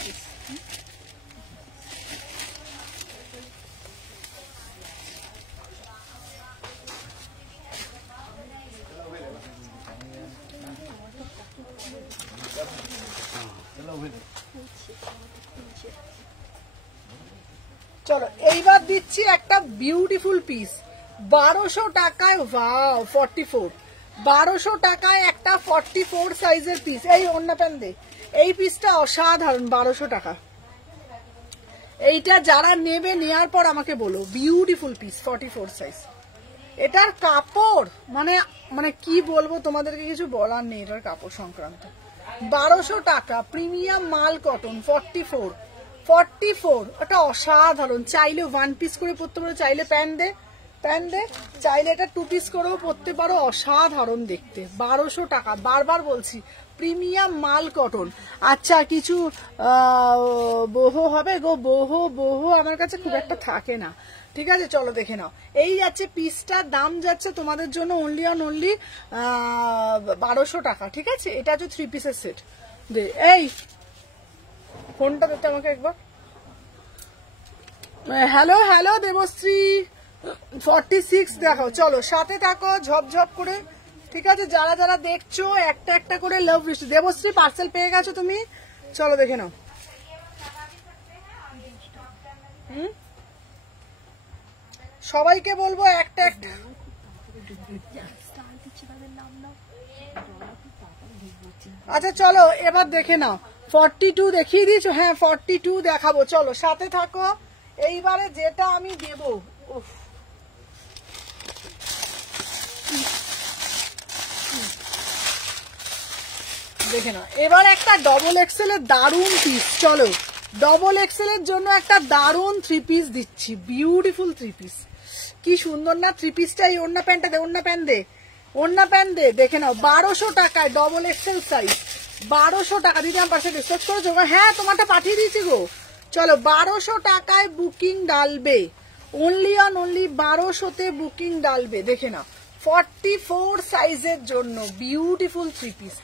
চলো এইবার দিচ্ছি একটা বিউটিফুল পিস 1200 টাকায়, ওয়াও 44, 1200 টাকায় একটা 44 সাইজের পিস। এই অন্য প্যান দে, এই পিসটা অসাধারণ, 1200 টাকা। এইটা যারা নেবে নেয়ার পর আমাকে বলো, বিউটিফুল পিস 44 সাইজ। এটার কাপড় মানে মানে কি বলবো তোমাদেরকে, কিছু বলার নেই এটার কাপড় সংক্রান্ত। 1200 টাকা, প্রিমিয়াম মাল কটন, 44, এটা অসাধারণ। চাইলে 1 পিস করে পরতে পারো, চাইলে প্যান্ট দে, চাইলে এটা 2 পিস করেও পরতে পারো, অসাধারণ দেখতে। 1200 টাকা, বারবার বলছি, প্রিমিয়াম মাল কটন। আচ্ছা কিছু বহু হবে গো, বহু আমার কাছে খুব একটা থাকে না, ঠিক আছে। চলো দেখে নাও, এই যাচ্ছে পিসটার দাম যাচ্ছে তোমাদের জন্য অনলি 1200 টাকা, ঠিক আছে। এটা হচ্ছে 3 পিসের সেট। এই ফোনটা দিতে আমাকে একবার। হ্যালো দেবশ্রী 46 দেখাও। চলো সাথে থাকো ঝপঝপ করে, ঠিক আছে। যারা যারা দেখছো একটা একটা করে লাভ বৃষ্টি। দেবশ্রী পার্সেল পেয়ে গেছো তুমি? চলো দেখে নাও। সবাইকে বলবো একটা একটা। আচ্ছা চলো এবার দেখে নাও, 42 দেখিয়ে দিয়েছো? হ্যাঁ 42 দেখাবো, চলো সাথে থাকো। এইবারে যেটা আমি দেবো, দেখে নাও, এবার একটা ডবল এক্সেল এর দারুন পিস। চলো ডবল এক্সেল এর জন্য একটা দারুন 3 পিস দিচ্ছি, বিউটিফুল 3 পিস। কি সুন্দর না 3 পিসটা। এই ওড়না প্যান্টটা দে, ওড়না প্যান্ট দে, দেখে নাও। 1200 টাকায় ডবল এক্সেল সাইজ, 1200 টাকা। দিদি আমার পাশে ডিসকাস করেছো? হ্যাঁ তোমারটা পাঠিয়ে দিয়েছি গো। চলো 1200 টাকায় বুকিং ডালবে, অনলি 1200-তে বুকিং ডালবে, দেখে নাও। 44 সাইজের জন্য বিউটিফুল 3 পিস,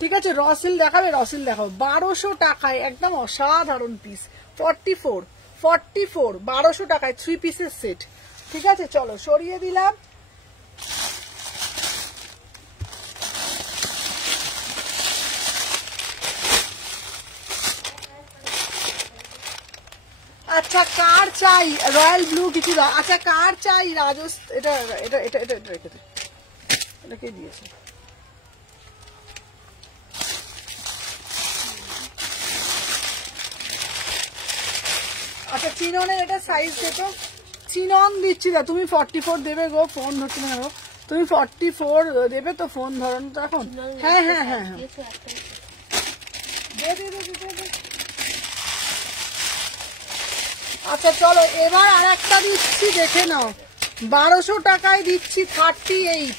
ঠিক আছে। রসিল দেখাবে? রসিল দেখাও। 1200 টাকায় একদম অসাধারণ পিস, 44, 1200 টাকায় 3 পিসের সেট, ঠিক আছে। চলো সরিয়ে দিলাম। আচ্ছা কার চাই রয়্যাল ব্লু কিছু? আচ্ছা কার চাই রাজস্থান? এটা এটা এটা এটা রেখে দে, এটা কে দিয়েছে? আচ্ছা চিননের এটা সাইজ দেখো, চিনন দিচ্ছি না। তুমি 44 দেবে গো, ফোন ধরতে না গো। তুমি 44 দেবে তো, ফোন ধরো তো এখন। হ্যাঁ হ্যাঁ হ্যাঁ হ্যাঁ দে। আচ্ছা চলো এবার আর একটা দিচ্ছি, দেখে নাও। 1200 টাকায় দিচ্ছি 38,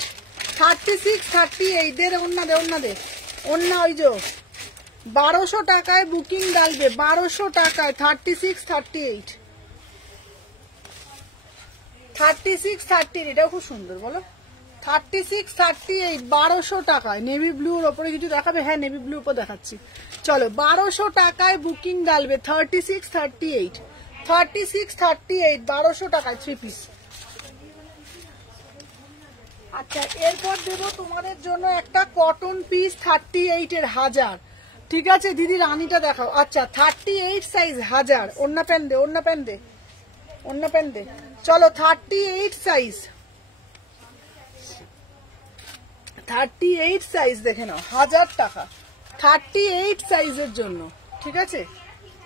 36 38 দে ওন্না দে ওন্না দে ওন্না ওই যে 1200 টাকায় বুকিং ডালবে 1200 টাকায় 36 38 36 38 এটাও খুব সুন্দর বলো 36 38 1200 টাকায় নেভি ব্লুর ওপরে কিছু দেখাবে হ্যাঁ নেভি ব্লু উপর দেখাচ্ছি চলো 1200 টাকায় বুকিং ডালবে 36 38 36 38 1200 টাকায় 3 পিস আচ্ছা এরপর দেব তোমাদের জন্য একটা কটন পিস 38 এর 1000 ঠিক আছে দিদি রানীটা দেখাও আচ্ছা 38 সাইজ 1000 ওন্না প্যান দে ওন্না প্যান দে ওন্না প্যান দে চলো 38 সাইজ 38 সাইজ দেখে নাও 1000 টাকা 38 সাইজের জন্য ঠিক আছে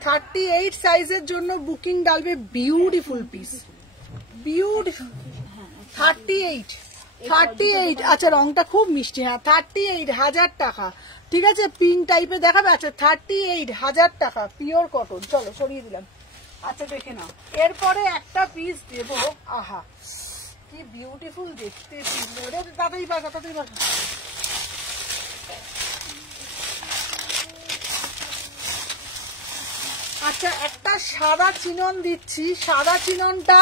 38 সাইজের জন্য বুকিং ডালবে বিউটিফুল পিস বিউটিফুল 38 38 আচ্ছা রংটা খুব মিষ্টি হ্যাঁ 38 1000 টাকা ঠিক আছে পিঙ্ক টাইপের দেখাবে আচ্ছা 38 1000 টাকা পিওর কটন চলো সরিয়ে দিলাম আচ্ছা দেখে নাও এরপরে একটা পিস দেব আহা কি বিউটিফুল দেখতে পিস তাড়াতাড়ি বাসা তাড়াতাড়ি বাসা আচ্ছা একটা সাদা চিনন দিচ্ছি সাদা চিননটা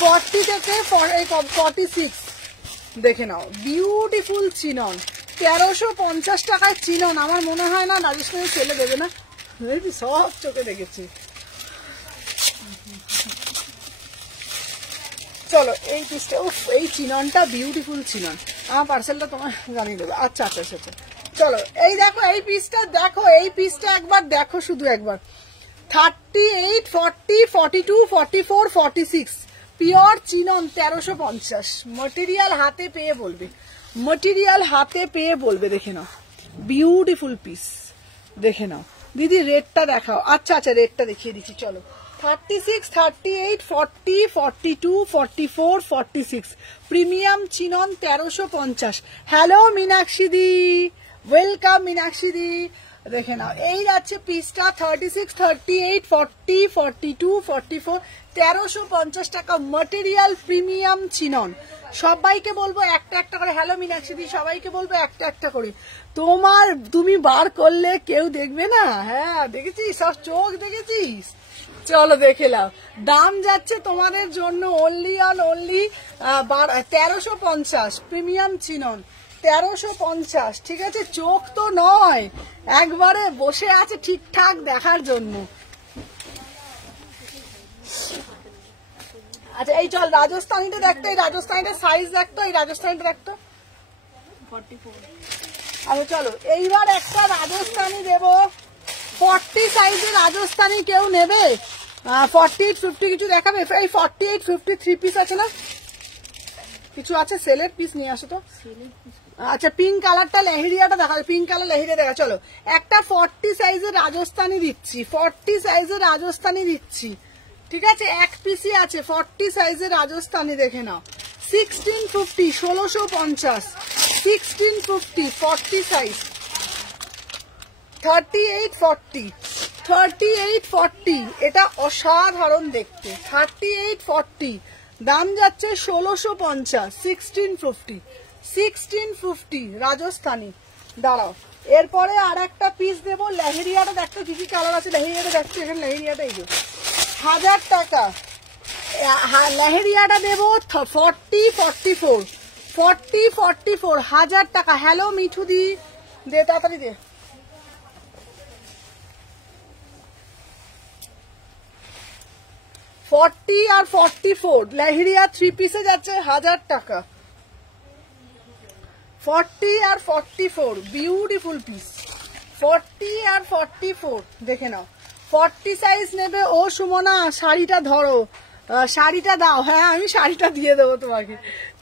40 থেকে 46 দেখে নাও বিউটিফুল চিনন 1350 টাকায় চিনন আমার মনে হয় না রাজস্থানে ছেলে দেবে না সব চোখে দেখেছি চলো এই পিসটা এই চিননটা বিউটিফুল চিনন আমার পার্সেলটা তোমার জানিয়ে দেবে আচ্ছা আচ্ছা আচ্ছা চলো এই দেখো এই পিসটা দেখো এই পিসটা একবার দেখো শুধু একবার 38 40 42 44 46 পিওর চিনন 1350 মটেরিয়াল হাতে পেয়ে বলবে মটেরিয়াল হাতে পেয়ে বলবে দেখে নাও বিউটিফুল পিস দেখে নাও দিদি রেটটা দেখাও আচ্ছা আচ্ছা রেটটা দেখিয়ে দিচ্ছি চলো 36 38 40 42 44 46 প্রিমিয়াম চিনন 1350 হ্যালো মীনাক্ষী দি ওয়েলকাম মীনাক্ষী দি দেখে নাও এই যাচ্ছে পিসটা 36 38 40 42 44 1350 টাকা মটেরিয়াল প্রিমিয়াম চিনন সবাইকে বলবো একটা একটা করে হ্যালো মীনাক্ষী দি সবাইকে বলবো একটা একটা করে তুমি বার করলে কেউ দেখবে না হ্যাঁ দেখেছিস সব চোখ দেখেছিস চলো দেখে নাও দাম যাচ্ছে তোমাদের জন্য only on only 1350 premium chinon 1350 ঠিক আছে চোখ তো নয় একবারে বসে আছে ঠিকঠাক দেখার জন্য আচ্ছা এই চল রাজস্থানীটা দেখতো এই রাজস্থানীটা সাইজ দেখতো এই রাজস্থানীটা দেখতো 44 আচ্ছা চলো এইবার একটা রাজস্থানী দেব 40 সাইজের রাজস্থানী কেউ নেবে 48 50 কিছু দেখাবে এই 48 50 3 পিস আছে না কিছু আছে সেলের পিস নিয়ে আসো তো আচ্ছা পিঙ্ক কালারটা লেহেরিয়াটা দেখা পিঙ্ক কালার লেহেরিয়া দেখা চলো একটা 40 সাইজের রাজস্থানী দিচ্ছি 40 সাইজের রাজস্থানী দিচ্ছি ঠিক আছে এক পিসই আছে 40 সাইজের রাজস্থানী দেখে নাও 1650 1650 1650 40 সাইজ 38 40 38 40 এটা অসাধারণ দেখতে 38 40 দাম যাচ্ছে 1650 1650 1650 রাজস্থানী দাঁড়াও এরপরে আর একটা পিস দেবো লেহেরিয়াটা দেখতে কি কি কালার আছে লেহেরিয়াটা দেখতে এখানে লেহেরিয়াটা এই যে 1000 টাকা লেহেরিয়াটা দেবো 40 44 40 44 1000 টাকা হ্যালো মিঠু দি দে তাড়াতাড়ি দে ফর্টি আর 44 লেহেরিয়া 3 পিসে যাচ্ছে 1000 টাকা 40 আর 44 বিউটিফুল পিস 40 আর 44 দেখে নাও 40 সাইজ নেবে ও সুমনা শাড়িটা ধরো শাড়িটা দাও হ্যাঁ আমি শাড়িটা দিয়ে দেবো তোমাকে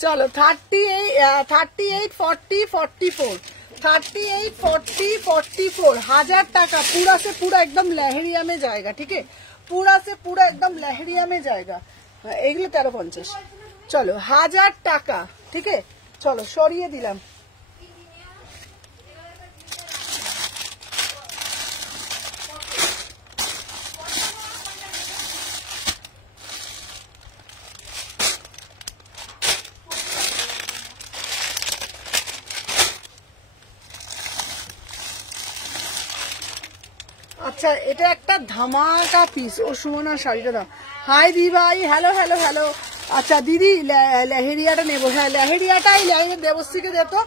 চলো 38 40 44 38 40 44 1000 টাকা पूरा से पूरा एकदम लहरिया में जाएगा ठीक है पूरा से पूरा एकदम लहरिया में जाएगा এগুলো 1350 চলো 1000 টাকা ঠিক আছে চলো সরিয়ে দিলাম আচ্ছা এটা একটা ধামাকা পিস। ও সুমনা শাড়িটা দাও। হাই দি ভাই, হ্যালো হ্যালো হ্যালো। আচ্ছা দিদি লেহেরিয়াটা নেবো। হ্যাঁ লেহেরিয়াটা এই দেবশ্রীকে দে তো।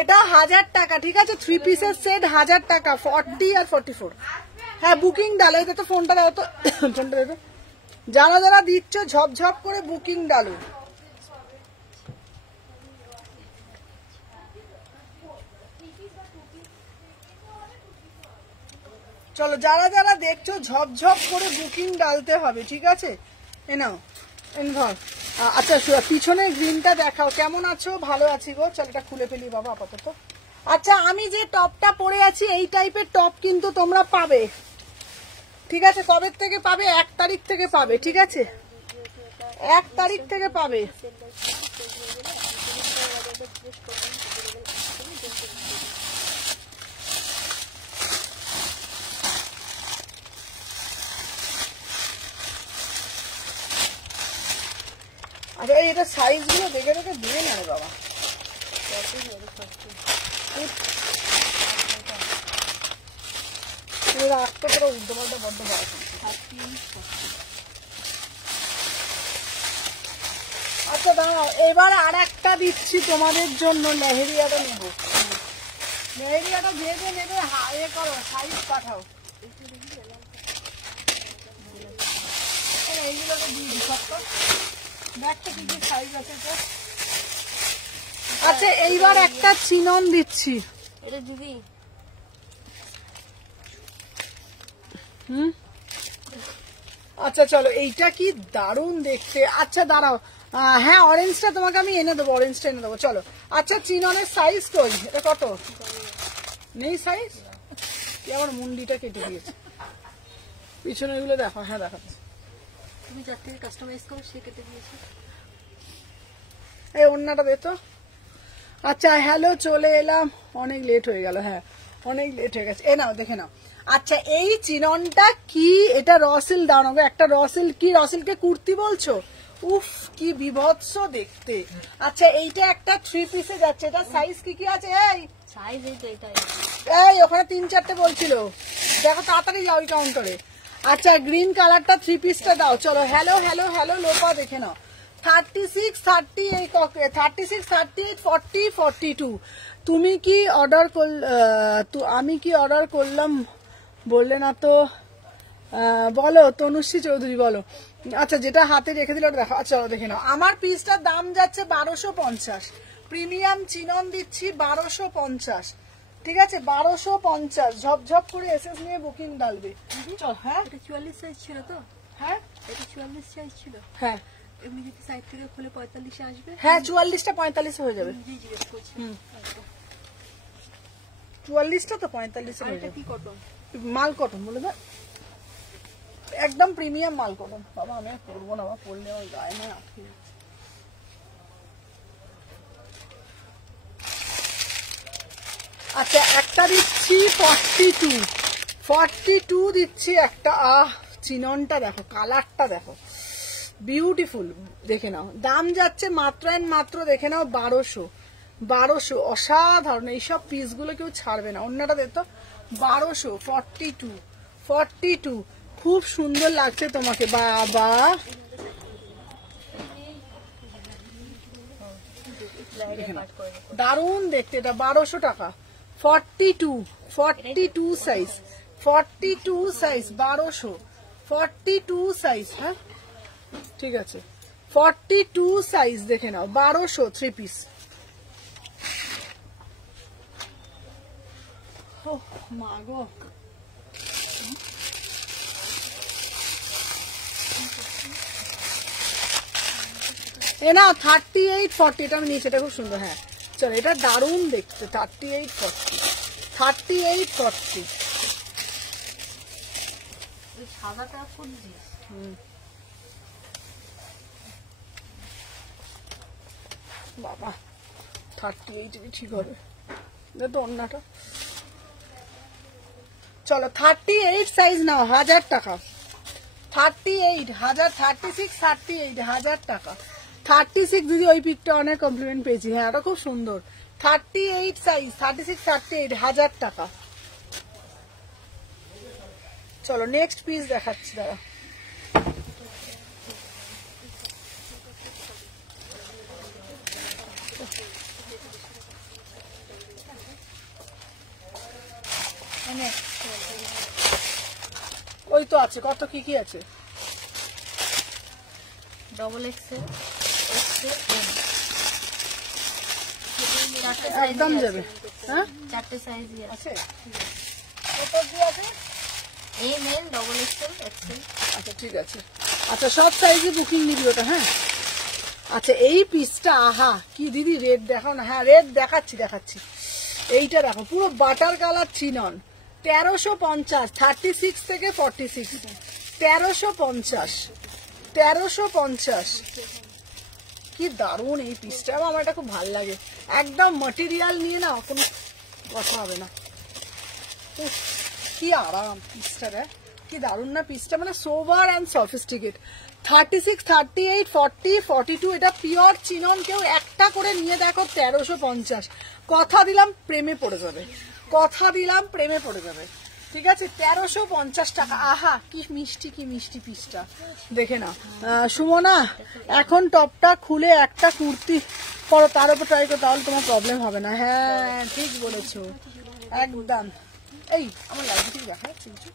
এটা 1000 টাকা, ঠিক আছে? 3 পিসের সেট 1000 টাকা, 40 আর 44। হ্যাঁ বুকিং ডালো। এটা তো ফোনটা দাও তো, ফোনটা দাও তো। যারা যারা দিচ্ছ ঝপঝপ করে বুকিং ডালো। চলো যারা যারা দেখছো ঝপঝপ করে বুকিং ডালতে হবে, ঠিক আছে? এ নাও ধর। আচ্ছা পিছনে গ্রিনটা দেখাও। কেমন আছো? ভালো আছি গো। চল এটা খুলে ফেলি বাবা আপাতত। আচ্ছা আমি যে টপটা পরে আছি এই টাইপের টপ কিন্তু তোমরা পাবে, ঠিক আছে? কবে থেকে পাবে? 1 তারিখ থেকে পাবে, ঠিক আছে? 1 তারিখ থেকে পাবে। আচ্ছা এটা সাইজ গুলো দেখে দেখে দিয়ে না রে বাবা। রাখতে পুরো উল্টো পাল্টা বড্ড বড়। আচ্ছা দাঁড়াও, এবার আর একটা দিচ্ছি তোমাদের জন্য। লেহেরিয়াটা নেব। লেহেরিয়াটা যে যে নেবে এ করো, সাইজ পাঠাও। এইগুলোকে দিয়ে দিই সবটা। দেখতে কি কি সাইজ আছে তো। আচ্ছা এইবার একটা চিনন দিচ্ছি। এটা দিদি আচ্ছা চলো, এইটা কি দারুণ দেখতে। আচ্ছা দাঁড়াও, হ্যাঁ অরেঞ্জটা তোমাকে আমি এনে দেবো, অরেঞ্জটা এনে দেবো। চলো আচ্ছা চিননের সাইজ কই? এটা কত? নেই সাইজ? কি আমার মুন্ডিটা কেটে দিয়েছে। পিছনে গুলো দেখো। হ্যাঁ দেখাচ্ছি। তুমি যার থেকে কাস্টমাইজ করো সে কেটে দিয়েছে। এই ওড়নাটা দে তো। আচ্ছা হ্যালো, চলে এলাম। অনেক লেট হয়ে গেল। হ্যাঁ অনেক লেট হয়ে গেছে। এ নাও দেখে নাও। আচ্ছা এই চিননটা কি? এটা রসিল দাও না। একটা রসিল কি? রসিলকে কুর্তি বলছো? উফ কি বিভৎস দেখতে। আচ্ছা এইটা একটা 3 পিসে যাচ্ছে। এটা সাইজ কি কি আছে? এই সাইজ এই তো এটাই। এই ওখানে 3-4টে বলছিল। দেখো তাড়াতাড়ি যাও ওই কাউন্টারে। আচ্ছা গ্রিন কালারটা 3 পিসটা দাও। চলো হ্যালো হ্যালো হ্যালো লোপা দেখে নাও। 36, 38, 36, 38, 40, 42। তুমি কি অর্ডার আমি কি অর্ডার করলাম বললে না তো? বলো তনুশ্রী চৌধুরী বলো। আচ্ছা যেটা হাতে রেখে দিল ওটা দেখো। আচ্ছা দেখে নাও। আমার পিসটার দাম যাচ্ছে 1250। প্রিমিয়াম চিনন দিচ্ছি 1250, ঠিক আছে? 1250। ঝপঝপ করে এসএস নিয়ে বুকিং ডালবে। চল। হ্যাঁ এটা 44 সাইজ ছিল তো? হ্যাঁ এটা 44 সাইজ ছিল। হ্যাঁ এমনি যদি সাইড থেকে খুলে 45 এ আসবে। হ্যাঁ 44টা 45 হয়ে যাবে। জি জিজ্ঞেস করছি। 44টা তো 45 হয়ে এটা যাবে। কি কটন? মাল কটন বলে দাও। একদম প্রিমিয়াম মাল কটন। বাবা আমি আর পরবো না, বাবা পরলে ওই গায়ে না। আচ্ছা একটা দিচ্ছি 42 দিচ্ছি একটা। চিননটা দেখো, কালারটা দেখো, বিউটিফুল। দেখে নাও। দাম যাচ্ছে মাত্র মাত্র দেখে নাও 1200। অসাধারণ। এইসব পিসগুলো কেউ ছাড়বে না। অন্যটা দেখতো 1200। 42 খুব সুন্দর লাগছে তোমাকে বাবা। দারুণ দেখতে। এটা 1200 টাকা। 42 সাইজ। 42 সাইজ 1200। 42 সাইজ। হ্যাঁ ঠিক আছে। 42 সাইজ দেখে নাও 1200 3 পিস। মা গো এ না 38 40। এটা আমি নিচে, এটা খুব সুন্দর। হ্যাঁ চলো এটা দারুণ দেখতে। 38 40। সাদাটা খুঁজছি। বাবা 38 ঠিক হবে। দেখো অন্যটা। চলো 38 সাইজ নাও 1000 টাকা। 38 1000। 36 38 1000 টাকা। 36 দিদি ওই পিকটা অনেক কমপ্লিমেন্ট পেয়েছি। হ্যাঁ ওটা খুব সুন্দর। 38 সাইজ 36 38 1000 টাকা। চলো নেক্সট পিস দেখাচ্ছি দাঁড়া। ওই তো আছে, কত কি কি আছে? ডবল এক্সেল, একদম যাবে। হ্যাঁ, 4টে সাইজই আছে। কত কি আছে? M L, double XL, XL. আচ্ছা ঠিক আছে। আচ্ছা সব সাইজে বুকিং নিবি ওটা? হ্যাঁ। আচ্ছা এই পিসটা, আহা কি দিদি রেড দেখাও না। হ্যাঁ রেড দেখাচ্ছি দেখাচ্ছি। এইটা দেখো পুরো বাটার কালার চিনন, 1350, 36 থেকে 46, 1350, 1350। কি দারুণ এই পিসটা, আমার এটা খুব ভালো লাগে। একদম ম্যাটেরিয়াল নিয়ে না কোনো কথা হবে না। কি আরাম পিসটা, দেখ কি দারুণ না পিসটা, মানে সোবার অ্যান্ড সফিস্টিকেট। 36, 38, 40, 42 এটা পিওর চিনন। কেউ একটা করে নিয়ে দেখো, 1350। কথা দিলাম প্রেমে পড়ে যাবে, কথা দিলাম প্রেমে পড়ে যাবে। ঠিক আছে, 1350 টাকা। আহা কি মিষ্টি, কি মিষ্টি পিসটা, দেখে না। সুমনা এখন টপটা খুলে একটা কুর্তি পরো, তার উপর ট্রাই করো, তাহলে তোমার প্রবলেম হবে না। হ্যাঁ ঠিক বলেছো একদম। এই আমার লাইভ থেকে দেখা যাচ্ছে কিছু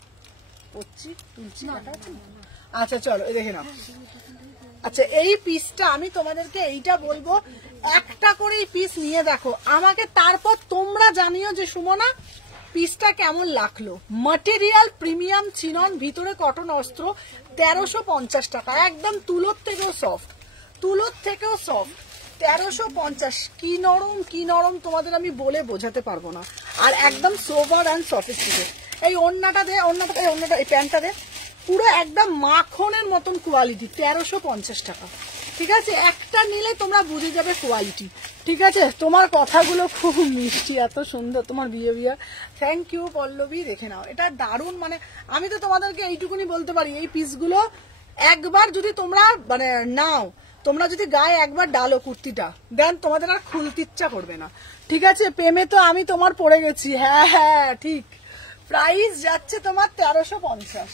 পড়ছি তুলছি দেখা যাচ্ছে। আচ্ছা চলো এই দেখে নাও। আচ্ছা এই পিসটা আমি তোমাদেরকে এইটা বলবো, একটা করে এই পিস নিয়ে দেখো আমাকে, তারপর তোমরা জানিও যে সুমনা পিসটা কেমন লাগলো। ম্যাটেরিয়াল প্রিমিয়াম চিনন, ভিতরে কটন অস্ত্র, 1350 টাকা। একদম তুলোর থেকেও সফট, তুলোর থেকেও সফট, 1350। কি নরম কি নরম তোমাদের আমি বলে বোঝাতে পারবো না। আর একদম সোভার অ্যান্ড সফিস্টিকেট। এই ওড়নাটা দে, ওড়নাটা, এই ওড়নাটা, এই প্যান্টটা দে, পুরো একদম মাখনের মতন কোয়ালিটি, 1350 টাকা। ঠিক আছে, একটা নিলে তোমরা বুঝে যাবে কোয়ালিটি। ঠিক আছে, তোমার কথাগুলো খুব মিষ্টি, এত সুন্দর তোমার বিহেভিয়ার। Thank you Pallavi. দেখে নাও এটা দারুণ, মানে আমি তো তোমাদেরকে এইটুকুনি বলতে পারি, এই পিসগুলো একবার যদি তোমরা মানে নাও, তোমরা যদি গায়ে একবার ডালো কুর্তিটা, দেন তোমাদের আর খুলতে ইচ্ছা করবে না। ঠিক আছে, প্রেমে তো আমি তোমার পড়ে গেছি। হ্যাঁ হ্যাঁ ঠিক। প্রাইস যাচ্ছে তোমার 1350।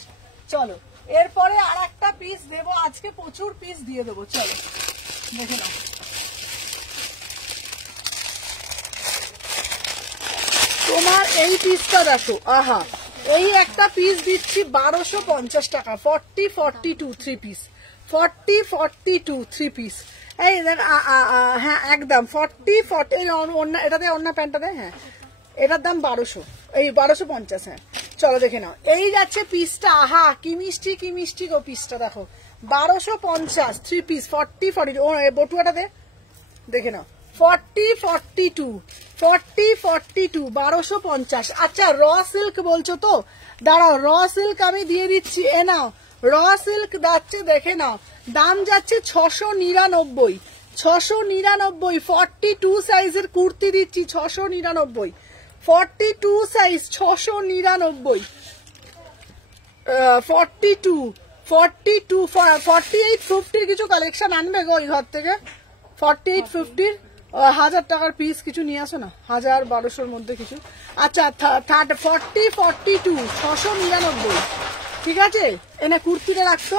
চলো এরপরে আর একটা পিস দেবো, আজকে প্রচুর পিস দিয়ে দেবো। চলো দেখে নাও। তোমার এই পিসটা দেখো, আহা এই একটা পিস দিচ্ছি 1250 টাকা। 40, 42 থ্রি পিস, 40, 42 থ্রি পিস। এই দেখ, হ্যাঁ একদম 40, 40। এটাতে অন্য প্যান্টটা দেয়। হ্যাঁ এটার দাম 1200, এই 1250। হ্যাঁ চলো দেখে নাও, এই যাচ্ছে পিসটা। আহা কি মিষ্টি, কি মিষ্টি গো পিসটা দেখো, 1250 থ্রি পিস, 40, 42। ও বটুয়াটা দে, দেখে নাও, 40, 42, 40, 42, 1250। আচ্ছা র সিল্ক বলছো তো, দাঁড়াও র সিল্ক আমি দিয়ে দিচ্ছি। এ নাও র সিল্ক যাচ্ছে, দেখে নাও দাম যাচ্ছে 699, 699। 42 সাইজের কুর্তি দিচ্ছি 699, 42 সাইজ 699, 42, 42, 48, 50 কিছু কালেকশন আনবে গো ওই ঘর থেকে। 48, 50 1000 টাকার পিস কিছু নিয়ে আসো না, 1000, 1200-র মধ্যে কিছু। আচ্ছা 40, 42, 699। ঠিক আছে, এনে কুর্তিটা রাখতো।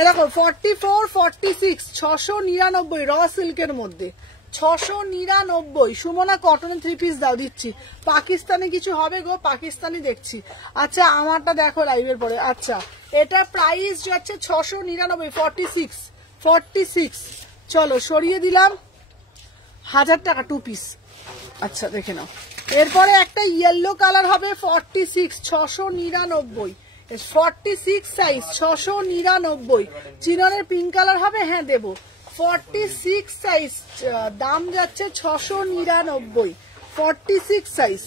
এরকম 44, 46, 699 র সিল্কের মধ্যে, 699। সুমনা কটনের থ্রি পিস দাও, দিচ্ছি। পাকিস্তানি কিছু হবে গো, পাকিস্তানি দেখছি। আচ্ছা আমারটা দেখো লাইভের পরে। আচ্ছা এটা প্রাইস যাচ্ছে 699, 46, 46। চলো সরিয়ে দিলাম, 1000 টাকা টু পিস। আচ্ছা দেখে নাও, এরপরে একটা ইয়েলো কালার হবে 46, 699, 46 সাইজ 699। চিননের পিঙ্ক কালার হবে, হ্যাঁ দেবো। 46 সাইজ, দাম যাচ্ছে 699, 46 সাইজ।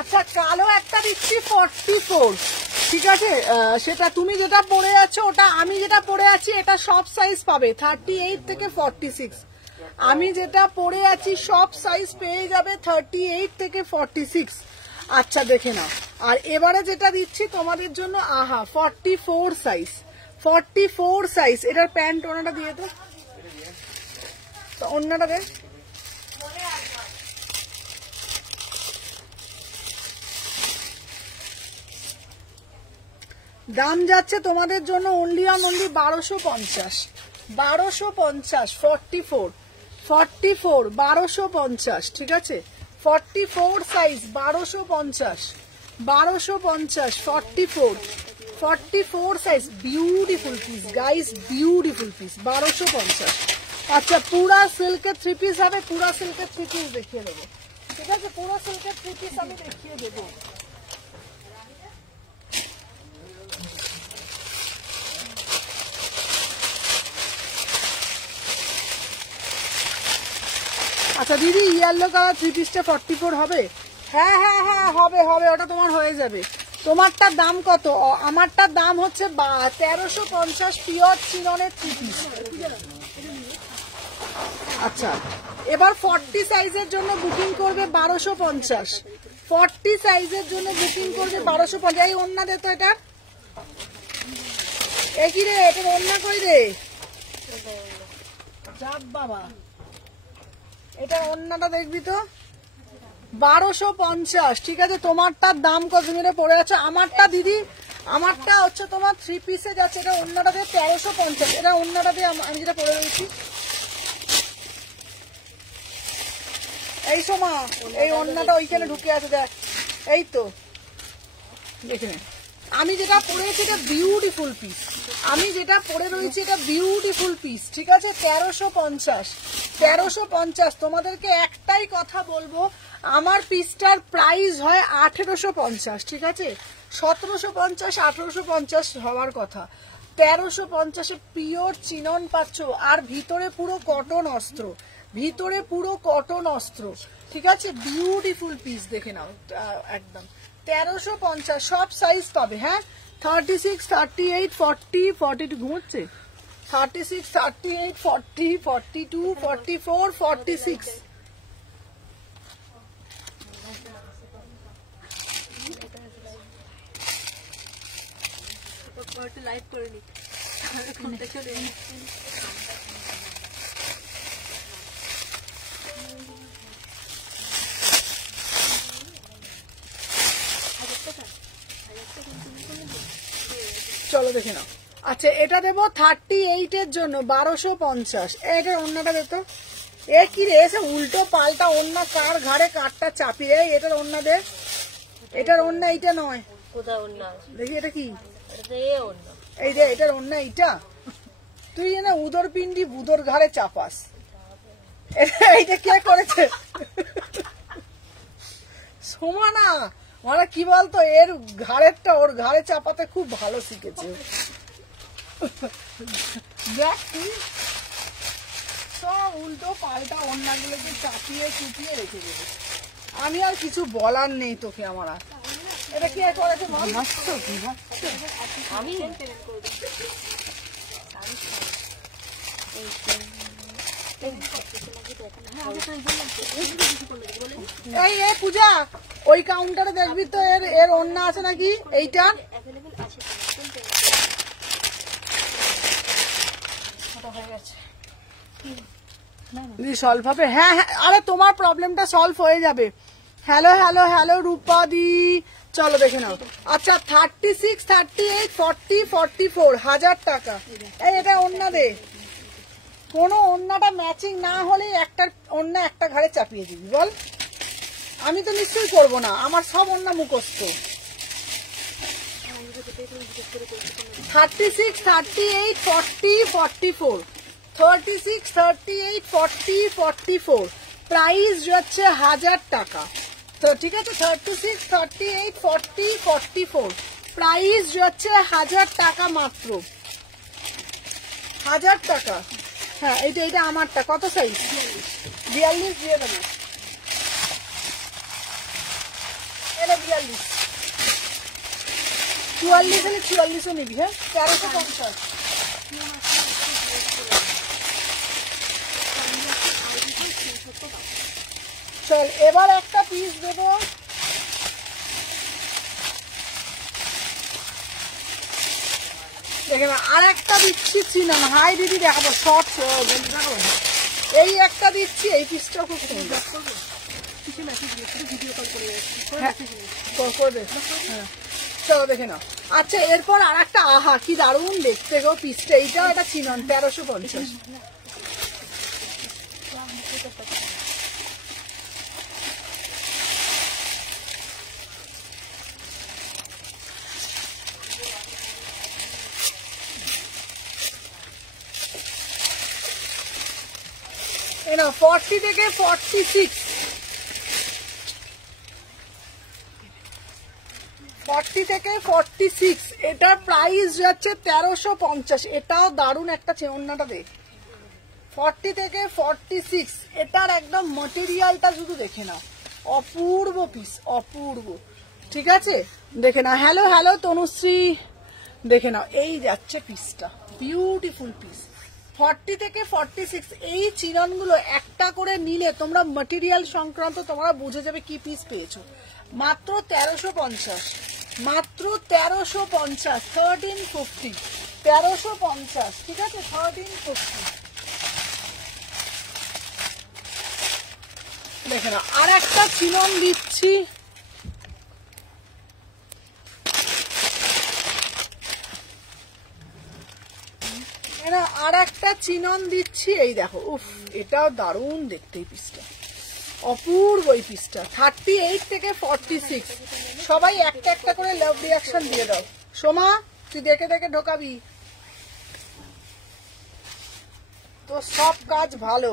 আচ্ছা কালো একটা দিচ্ছি 44। ঠিক আছে, সেটা তুমি যেটা পরে আছো ওটা, আমি যেটা পরে আছি এটা সব সাইজ পাবে, 38 থেকে 46। আমি যেটা পরে আছি সব সাইজ পেয়ে যাবে 38 থেকে 46। আচ্ছা দেখে নাও, আর এবারে যেটা দিচ্ছি তোমাদের জন্য, আহা 44 সাইজ, 44 সাইজ। এটার প্যান্ট ওনাটা দিয়ে তো, অন্যটা দে। দাম যাচ্ছে তোমাদের জন্য অনলি 1250, 1250, 44, 1250, ঠিক আছে, 44 size, 1250, 1250, 44 size, beautiful piece guys, beautiful piece, 1250। আচ্ছা, পুরা সিল্কের 3 পিস হবে, পুরা সিল্কের 3 পিস দেখিয়ে দেবো, ঠিক আছে, পুরা সিল্কের 3 পিস আমি দেখিয়ে দেবো। আচ্ছা দিদি, ইয়েলো কালার 3 পিসটা 44 হবে? হ্যাঁ হ্যাঁ হ্যাঁ হবে হবে, ওটা তোমার হয়ে যাবে। তোমারটার দাম কত? আমারটার দাম হচ্ছে 1350, পিওর চিননের 3 পিস। আচ্ছা, এবার 40 সাইজের জন্য বুকিং করবে 1250, 40 সাইজের জন্য বুকিং করবে 1250। এই ওন্না দে তো, এটা একই রে, এটা ওন্না কই রে, যাব বাবা, এটা অন্যটা দেখবি তো, 1250, ঠিক আছে। তোমারটার দাম কত মিলে পড়ে আছে? আমারটা দিদি, আমারটা হচ্ছে তোমার 3 পিসে যাচ্ছে, এটা অন্যটা দিয়ে 1350, এটা অন্যটা দিয়ে আমি যেটা পড়ে রয়েছি। এই সোমা, এই অন্যটা ওইখানে ঢুকে আছে দেখ, এই তো দেখে নে। আমি যেটা পরেছি এটা বিউটিফুল পিস, আমি যেটা পরে রয়েছি এটা বিউটিফুল পিস, ঠিক আছে, 1350, 1350। তোমাদেরকে একটাই কথা বলবো, আমার পিসটার প্রাইস হয় 1850, ঠিক আছে, 1750, 1850 হওয়ার কথা, 1350-এ পিওর চিনন পাচ্ছ, আর ভিতরে পুরো কটন অস্ত্র, ভিতরে পুরো কটন অস্ত্র, ঠিক আছে, বিউটিফুল পিস দেখে নাও একদম। 1350, সব সাইজ পাবে, হ্যাঁ, 36, 38, 40, 42 ঘুমোচ্ছে, 36, 38, 40, 42, 44, 46। লাইভ করে নি, চলো দেখে নাও। আচ্ছা, এটা দেবো 38 এর জন্য 1250, এটার অন্যটা দেখো, এ কি রে, এসে উল্টো পাল্টা অন্য, কার ঘাড়ে কারটা চাপিয়ে, এটার অন্য দে, এটার অন্য এইটা নয়, দেখি এটা কি, এই যে এটার অন্য এইটা, তুই না উদর পিন্ডি বুদর ঘাড়ে চাপাস, এইটা কে করেছে? সোমানা, মানে কি বলতো, এর ঘাড়েরটা ওর ঘাড়ে চাপাতে খুব ভালো শিখেছে, দেখ তুই সব উল্টো পাল্টা অন্যগুলোকে চাপিয়ে চুপিয়ে রেখে দেবে। আমি আর কিছু বলার নেই তোকে আমার, আর এটা কি করেছে বল, আমি এই এ পূজা, ওই কাউন্টারে দেখবি তো এর এর অন্য আছে নাকি, এইটা সলভ হবে? হ্যাঁ হ্যাঁ, আরে তোমার প্রবলেমটা সলভ হয়ে যাবে। হ্যালো হ্যালো হ্যালো রূপাদি, চলো দেখে নাও। আচ্ছা, 36, 38, 40, 44, 1000 টাকা। এই এটা অন্য দে, কোনো অন্যটা ম্যাচিং না হলে একটা অন্য একটা ঘাড়ে চাপিয়ে দিবি বল, আমি তো নিশ্চয়ই করবো না, আমার সব অন্য মুখস্থ। 36, 38, 40, 44, 36, 38, 40, 44, প্রাইস হচ্ছে 1000 টাকা। তো ঠিক আছে, 36, 38, 40, 44, প্রাইস হচ্ছে 1000 টাকা মাত্র, 1000 টাকা। হ্যাঁ, এইটা এইটা আমারটা, কত সাইজ? 42 দিয়ে দেবো, এটা 42, 44 হলে 44ও নিবি, হ্যাঁ, 1350। চল, এবার একটা পিস দেবো, দেখে না, আর একটা দিচ্ছি না, হাই দিদি দেখাবো, শর্ট দেখাবো, এই একটা দিচ্ছি, এই পিসটাও খুব সুন্দর। কিছু মেসেজ দিয়েছি, ভিডিও কল করে যাচ্ছি, হ্যাঁ করবে, হ্যাঁ চলো দেখে নাও। আচ্ছা এরপর আর একটা, আহা কি দারুণ দেখতে গো পিসটা, এইটাও একটা চিনন 1350। এই নাও 40 থেকে 46, 40 থেকে 46, এটার প্রাইস যাচ্ছে 1350। এটাও দারুণ একটা চেউন্নাটা দেখ, 40 থেকে 46, এটার একদম ম্যাটেরিয়ালটা শুধু দেখে নাও, অপূর্ব পিস, অপূর্ব। ঠিক আছে দেখে নাও। হ্যালো হ্যালো তনুশ্রী, দেখে নাও এই যাচ্ছে পিসটা, বিউটিফুল পিস। 40 থেকে 46 এই চিরনগুলো একটা করে নিলে তোমরা ম্যাটেরিয়াল সংক্রান্ত তোমরা বুঝে যাবে কি পিস পেয়েছো। মাত্র 1350, মাত্র 1350, 1350, 1350। ঠিক আছে 1350। দেখে না আর একটা চিনন দিচ্ছি, আর একটা চিনন দিচ্ছি, এই দেখো, উফ এটাও দারুণ দেখতে এই পিসটা, অপূর্ব এই পিসটা। 38 থেকে 46, সবাই একটা একটা করে লাভ রিয়াকশন দিয়ে দাও। সোমা তুই দেখে দেখে ঢোকাবি, তোর সব কাজ ভালো,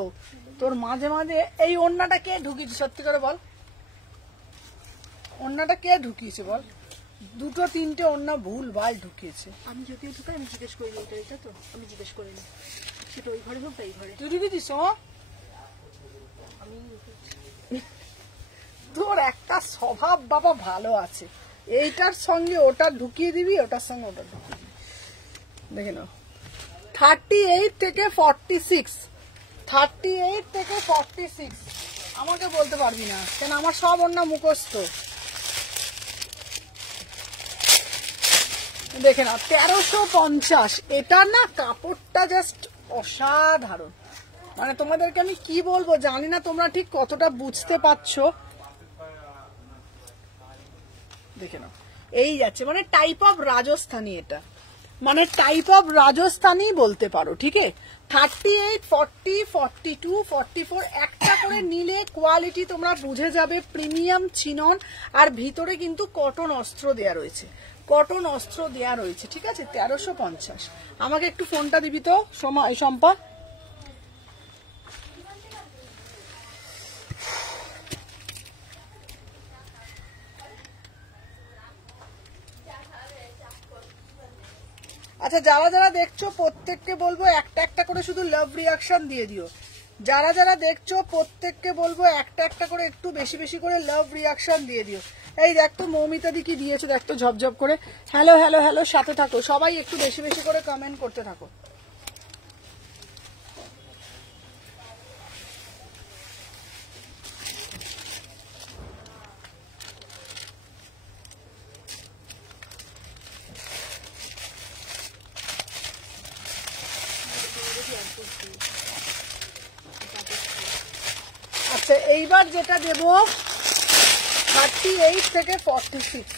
তোর মাঝে মাঝে এই ওড়নাটা কে ঢুকিয়েছে সত্যি করে বল, ওড়নাটা কে ঢুকিয়েছে বল, দুটো তিনটে ওড়না ভুল ভাল ঢুকিয়েছে। আমি যদিও ঢুকাই, আমি জিজ্ঞেস করিনি এটা তো, আমি জিজ্ঞেস করিনি সেটা ওই ঘরে হোক বা এই ঘরে। তুই ঢুকিয়েছিস সোমা? আমি তোর একটা স্বভাব বাবা ভালো আছে, এইটার সঙ্গে ওটা ঢুকিয়ে দিবি, ওটার সঙ্গে ওটা ঢুকিয়ে দিবি। দেখে নাও 38 থেকে 46, 38 থেকে 46। আমাকে বলতে পারবি না কেন, আমার সব ওড়না মুখস্থ। দেখে নাও 1350, এটা না কাপড়টা জাস্ট অসাধারণ, মানে তোমাদেরকে আমি কি বলবো জানি না তোমরা ঠিক কতটা বুঝতে পারছো। দেখে নাও এই যাচ্ছে, মানে টাইপ অফ রাজস্থানী, এটা মানে টাইপ অফ রাজস্থানী বলতে পারো। ঠিক আছে 38, 40, 42, 44 একটা করে নিলে কোয়ালিটি তোমরা বুঝে যাবে, প্রিমিয়াম চিনন। আর ভিতরে কিন্তু কটন অস্ত্র দেয়া রয়েছে, কটন অস্ত্র দেয়া রয়েছে। ঠিক আছে 1350। আমাকে একটু ফোনটা দিবি তো শম্পা। আচ্ছা যারা যারা দেখছো প্রত্যেককে বলবো একটা একটা করে শুধু লাভ রিয়াকশন দিয়ে দিও। যারা যারা দেখছো প্রত্যেককে বলবো একটা একটা করে একটু বেশি বেশি করে লাভ রিয়াকশন দিয়ে দিও। এই দেখ তো মৌমিতা দি কি দিয়েছে, দেখ তো ঝপঝপ করে। হ্যালো হ্যালো হ্যালো, সাথে থাকো সবাই, একটু বেশি বেশি করে কমেন্ট করতে থাকো। আচ্ছা এইবার যেটা দেব 38 থেকে 46।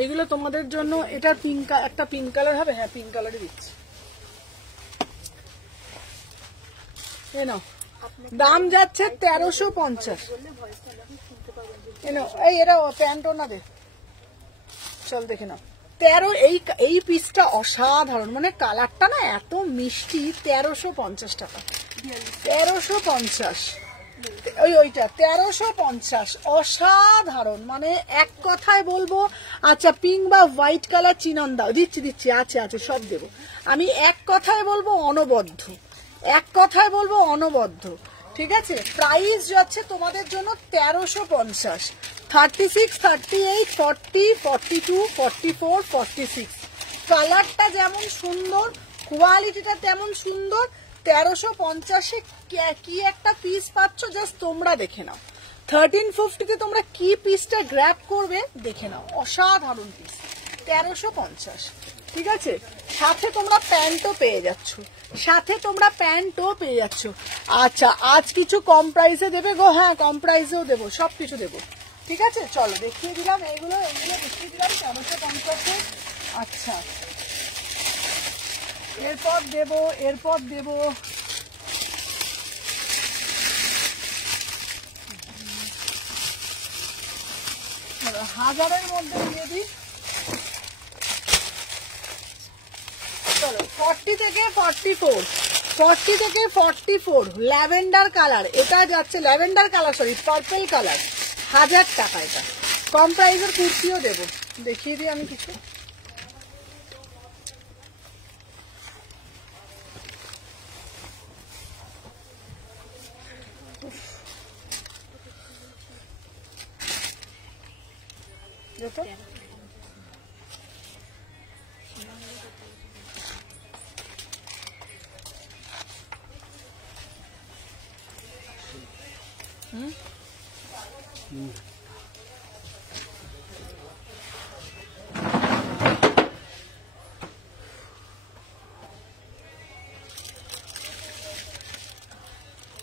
এইগুলো তোমাদের জন্য, এটা পিঙ্ক, একটা পিঙ্ক কালার হবে, হ্যাঁ পিঙ্ক কালারই দিচ্ছি। নাও দাম যাচ্ছে 1350। এই এরা প্যান্টও না দে, চল দেখে নাও 13। এই পিসটা অসাধারণ, মানে কালারটা না এত মিষ্টি। 1350 টাকা, 1350। ওইটা 1350, অসাধারণ, মানে এক কথায় বলবো। আচ্ছা পিঙ্ক বা হোয়াইট কালার চিনন দাও, দিচ্ছি দিচ্ছি, আছে আছে সব দেবো। আমি এক কথায় বলবো অনবদ্য, এক কথায় বলবো অনবদ্য। ঠিক আছে প্রাইস যাচ্ছে তোমাদের জন্য 1350। 36, 38, 40, 42, 44, 46। কালারটা যেমন সুন্দর, কোয়ালিটিটা তেমন সুন্দর। 1350-এ কি একটা পিস পাচ্ছ জাস্ট তোমরা দেখে নাও। 1350-তে তোমরা কি পিসটা গ্র্যাব করবে দেখে নাও, অসাধারণ পিস। 1350, ঠিক আছে। সাথে তোমরা প্যান্টও পেয়ে যাচ্ছ, আচ্ছা আজ কিছু কম প্রাইসে দেবে গো? হ্যাঁ কম প্রাইসেও দেবো, সবকিছু দেবো, ঠিক আছে। চলো দেখিয়ে দিলাম এগুলো দেখিয়ে দিলাম 1350। আচ্ছা এরপর দেবো হাজারের মধ্যে দিয়ে দিই। চলো 40 থেকে 44 ল্যাভেন্ডার কালার, এটা যাচ্ছে lavender colour, sorry purple colour, 1000 টাকা। এটা কম প্রাইসের কুর্তিও দেবো, দেখিয়ে দিই আমি কিছু।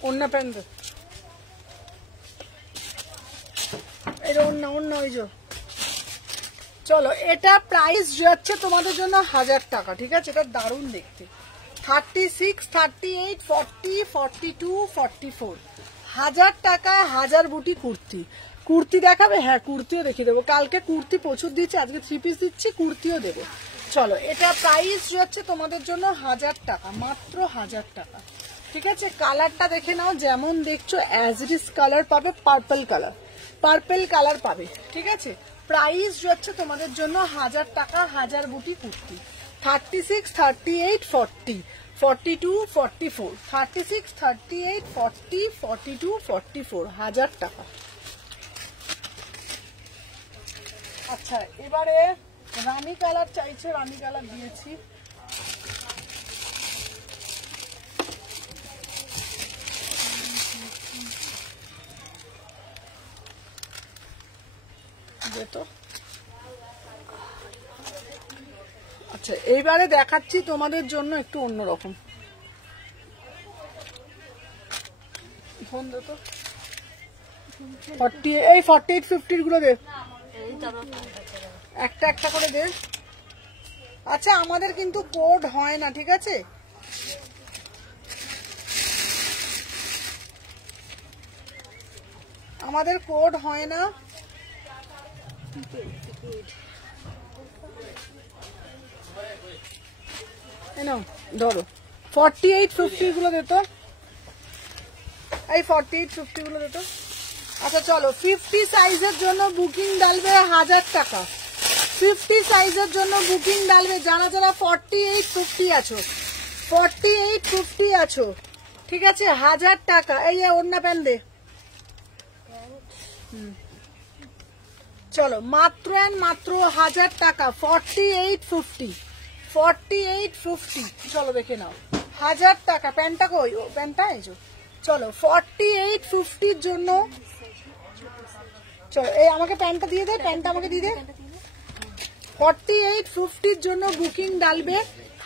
ওন্না প্যান্ট ওই যে। চলো এটা প্রাইস যাচ্ছে তোমাদের জন্য 1000 টাকা, ঠিক আছে। এটা দারুণ দেখতে, 36, 38, 40, 42, 44, 1000 টাকায় 1000 বুটি কুর্তি দেখাবে? হ্যাঁ কুর্তিও দেখিয়ে দেবো, কালকে কুর্তি প্রচুর দিচ্ছি, আজকে 3 পিস দিচ্ছি, কুর্তিও দেবো। চলো এটা প্রাইস যাচ্ছে তোমাদের জন্য 1000 টাকা, মাত্র 1000 টাকা, ঠিক আছে। কালারটা দেখে নাও, যেমন দেখছো অ্যাজ ইট ইজ কালার পাবে, পার্পল কালার পাবে, ঠিক আছে। প্রাইস যাচ্ছে তোমাদের জন্য 1000 টাকা, 1000 বুটি কুর্তি, 36, 38, 40, 42, 44, 36, 38, 40, 42, 44, 1000 টাকা। আচ্ছা এবারে রানী কালার চাইছে, রানী কালার দিয়েছি। আচ্ছা এইবারে দেখাচ্ছি তোমাদের জন্য একটু অন্যরকম, ফোন দে তো। 48, 50 গুলো দে, একটা করে দে। আচ্ছা আমাদের কিন্তু কোড হয় না, ঠিক আছে। আমাদের কোড হয় না, ধরো 48, 50 গুলো দে তো, এই 48, 50 গুলো দে তো। আচ্ছা চলো 50 সাইজের জন্য বুকিং ডালবে 1000 টাকা, 50 সাইজের জন্য বুকিং ডালবে যারা 48, 50 আছো, 48, 50 আছো, ঠিক আছে, 1000 টাকা। এই ওড়না প্যান্ট দে। চলো মাত্র 1000 টাকা, 48, 50, 48, 50। চলো দেখে নাও 1000 টাকা। প্যান্টটা কই? প্যান্টটা এই যে। চলো 48, 50 জন্য, চলো এই আমাকে প্যান্টটা দিয়ে দে, প্যান্টটা আমাকে দিয়ে দে। 48, 50 জন্য বুকিং ডালবে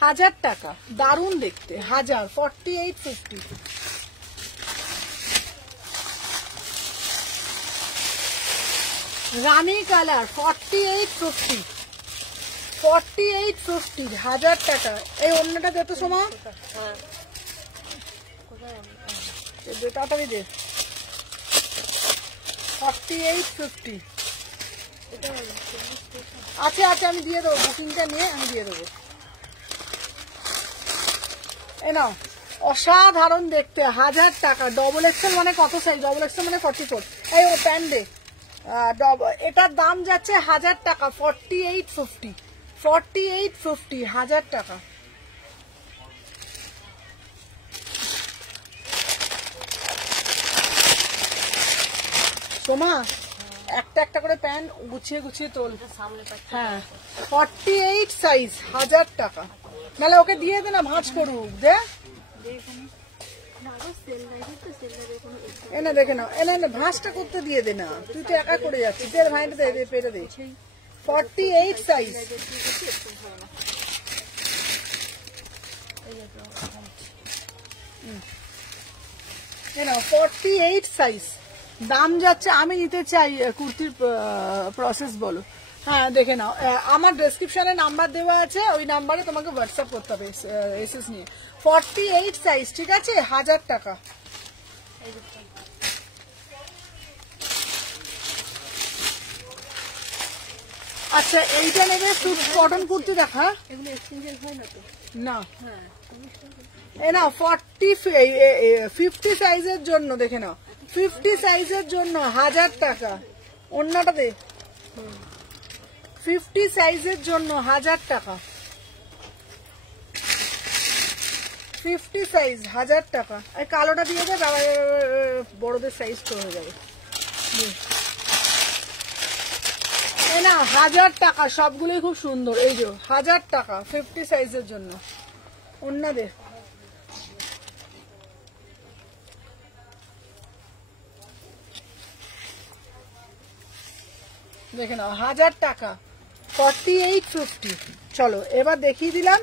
1000 টাকা, দারুণ দেখতে, 1000, 48, 50। রানী কালার 48, 50, 48, 50, 1000 টাকা। এই অন্যটা দে তো সোমা, তাড়াতাড়ি দে। 48, 50 আছে, আমি দিয়ে দেবো, বুকিংটা নিয়ে আমি দিয়ে দেবো। এ নাও, অসাধারণ দেখতে, 1000 টাকা। ডবল এক্সেল মানে কত সাইজ? ডবল এক্সেল মানে 44। এই ও প্যান্ট দে। এটার দাম যাচ্ছে 1000 টাকা, 48, 50, 48, 50, 1000 টাকা। সোমা একটা করে প্যান্ট গুছিয়ে তোল। হ্যাঁ 48 সাইজ, 1000 টাকা। নাহলে ওকে দিয়ে দে না, ভাঁজ করুক দে। এনে দেখে নাও, এনে ভাঁজটা করতে দিয়ে দে না, তুই তো একা করে যাচ্ছিস। দে ভাইটা দে, পেটে দে। 48 সাইজ। না 48 সাইজ দাম যাচ্ছে। আমি নিতে চাই, কুর্তির প্রসেস বলো। হ্যাঁ দেখে নাও, আমার ডেসক্রিপশনে নাম্বার দেওয়া আছে, ওই নাম্বারে তোমাকে হোয়াটসঅ্যাপ করতে হবে এসএস নিয়ে। 48 সাইজ, ঠিক আছে, 1000 টাকা। আচ্ছা এইটা নেবে, সুট কটন কুর্তি দেখা। এগুলো এক্সচেঞ্জের হয় না তো? না হ্যাঁ, এ না 50 সাইজের জন্য দেখে নাও, 50 সাইজের জন্য 1000 টাকা। অন্যটা দে, 50 সাইজের জন্য 1000 টাকা। 50 সাইজ 1000 টাকা। এই কালোটা দিয়ে দে, বড়দের সাইজ তো হয়ে যাবে। এই না 1000 টাকা, সবগুলোই খুব সুন্দর। এই যে 1000 টাকা 50 সাইজের জন্য। অন্যদের দেখে নাও 1000 টাকা, 4850। চলো এবার দেখিয়ে দিলাম,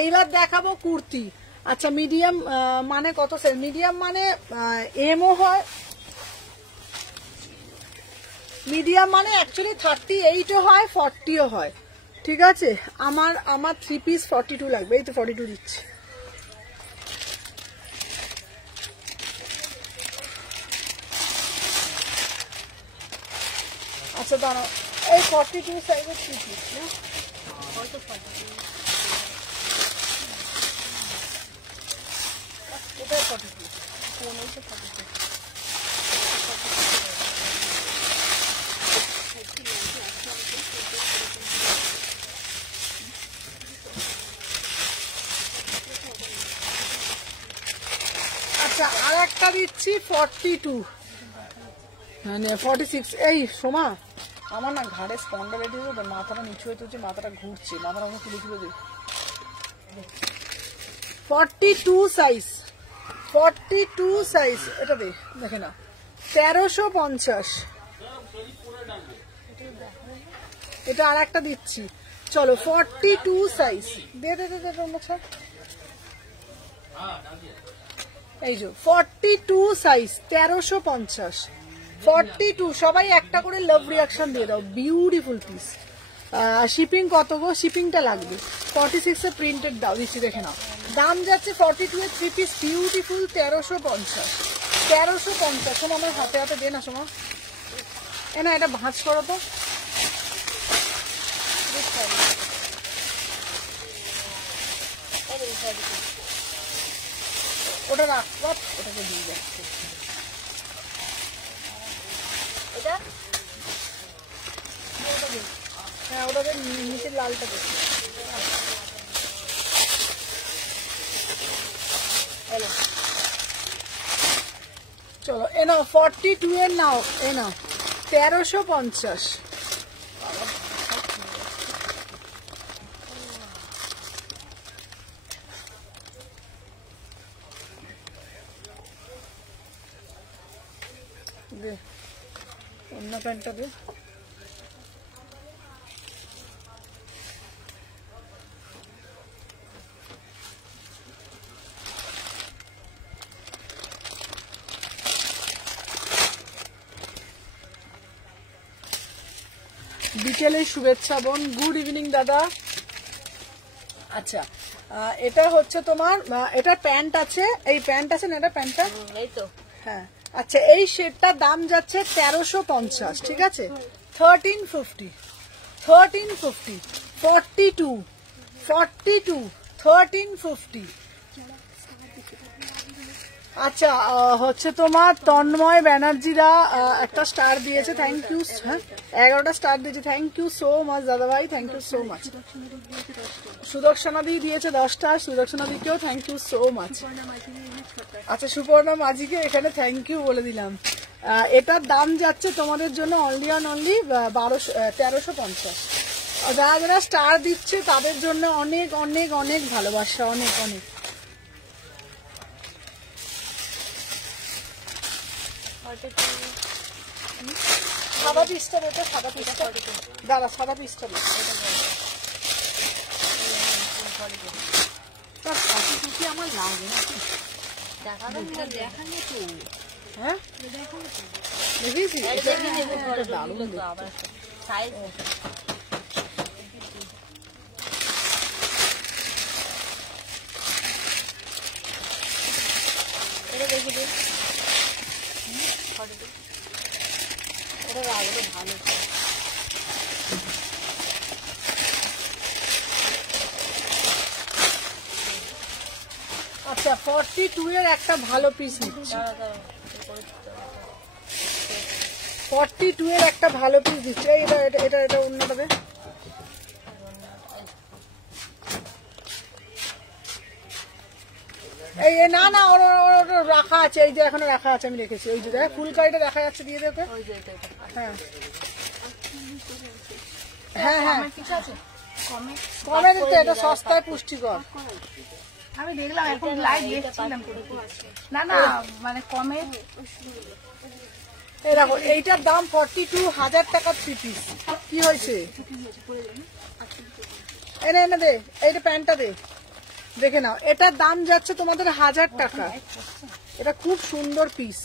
এইবার দেখাবো কুর্তি। আচ্ছা মিডিয়াম মানে কত সাইজ? মিডিয়াম মানে এমও হয়, মিডিয়াম মানে অ্যাকচুয়ালি 38ও হয় 40ও হয়, ঠিক আছে। আমার 3 পিস 42 লাগবে, এই তো 42 দিচ্ছি। আচ্ছা দাঁড়াও, এই 42 সাইজের 3 পিস না, হয়তো 42 এটা 42 কোন এইটা 42। আচ্ছা আর একটা দিচ্ছি 42, মানে 46। এই সোমা, আমার না ঘাড়ে স্পন্ডালাইটিস হচ্ছে, মাথাটা নিচু হয়ে তুলছে, মাথাটা ঘুরছে, মাথাটা আমি তুলে তুলে দিই। 42 সাইজ, 42 সাইজ, এটা দে দেখে না, 1350। এটা আর একটা দিচ্ছি, চলো 42 সাইজ দে দে দে দে। এই যে 42 সাইজ 1350, 42। সবাই একটা করে লাভ রিয়াকশন দিয়ে দাও, বিউটিফুল পিস। শিপিং কত গো? শিপিংটা লাগবে। 46 এ প্রিন্টেড দাও, দিচ্ছি দেখে নাও। দাম যাচ্ছে 42 এর 3 পিস বিউটিফুল 1350, 1350। শোনো আমার হাতে হাতে দে না শোনো, এ না এটা ভাঁজ করো তো। ওটা রাখবো, ওটাকে দিয়ে যাচ্ছে। এটা হ্যাঁ, ওটাকে নিচের লালটা দেখি। চলো এ নাও 42 এর নাও, এ নাও 1350। দে অন্য প্যান্টটা দে। বিকেলের শুভেচ্ছা বোন, গুড ইভিনিং দাদা। আচ্ছা এটা হচ্ছে তোমার, এটা প্যান্ট আছে, এই প্যান্ট আছে না, এটা প্যান্টটা এই তো হ্যাঁ। আচ্ছা এই শেডটার দাম যাচ্ছে 1350, ঠিক আছে। 1350, 1350, 42, 42, 1350। আচ্ছা হচ্ছে তোমার তন্ময় ব্যানার্জিরা একটা স্টার দিয়েছে, থ্যাংক ইউ। হ্যাঁ 11টা স্টার দিয়েছে, থ্যাংক ইউ সো মাচ দাদা ভাই, থ্যাংক ইউ সো মাচ। সুদর্শনাদি দিয়েছে 10টা, সুদর্শনাদিকেও থ্যাংক ইউ সো মাচ। আচ্ছা সুপর্ণা মাঝিকে এখানে থ্যাংক ইউ বলে দিলাম। এটার দাম যাচ্ছে তোমাদের জন্য অনলি অন অনলি 1350। যারা যারা স্টার দিচ্ছে তাদের জন্য অনেক অনেক অনেক ভালোবাসা, অনেক অনেক। সাদা পিসটা দে তো, সাদা পিসটা দাদা, সাদা পিসটা দে। আমার লাগে না দেখানো তো, হ্যাঁ দেখানো তো দেখেছি দারুণ আবার সাইজ এটা দেখি দিন, এটা রাখলে ভালো। আচ্ছা 42 এর একটা ভালো পিস নিচ্ছি, 42 এর একটা ভালো পিস দিচ্ছি। এটা এটা এটা এটা অন্যটা দে। এই না না ওটা রাখা আছে, এই যে এখনো রাখা আছে, আমি রেখেছি। ওই যে দেখ ফুল কারিটা দেখা যাচ্ছে, দিয়ে দেবে। হ্যাঁ হ্যাঁ হ্যাঁ কিছু আছে কমে কমে দিতে, এটা সস্তায় পুষ্টিকর। আমি দেখলাম এখন লাইভ দেখছিলাম, না না মানে কমে। এই দেখো এইটার দাম 42,000 টাকা 3 পিস। কি হয়েছে? এনে এনে দে, এইটা প্যান্টটা দে, দেখে নাও। এটার দাম যাচ্ছে তোমাদের 1000 টাকা। এটা খুব সুন্দর পিস।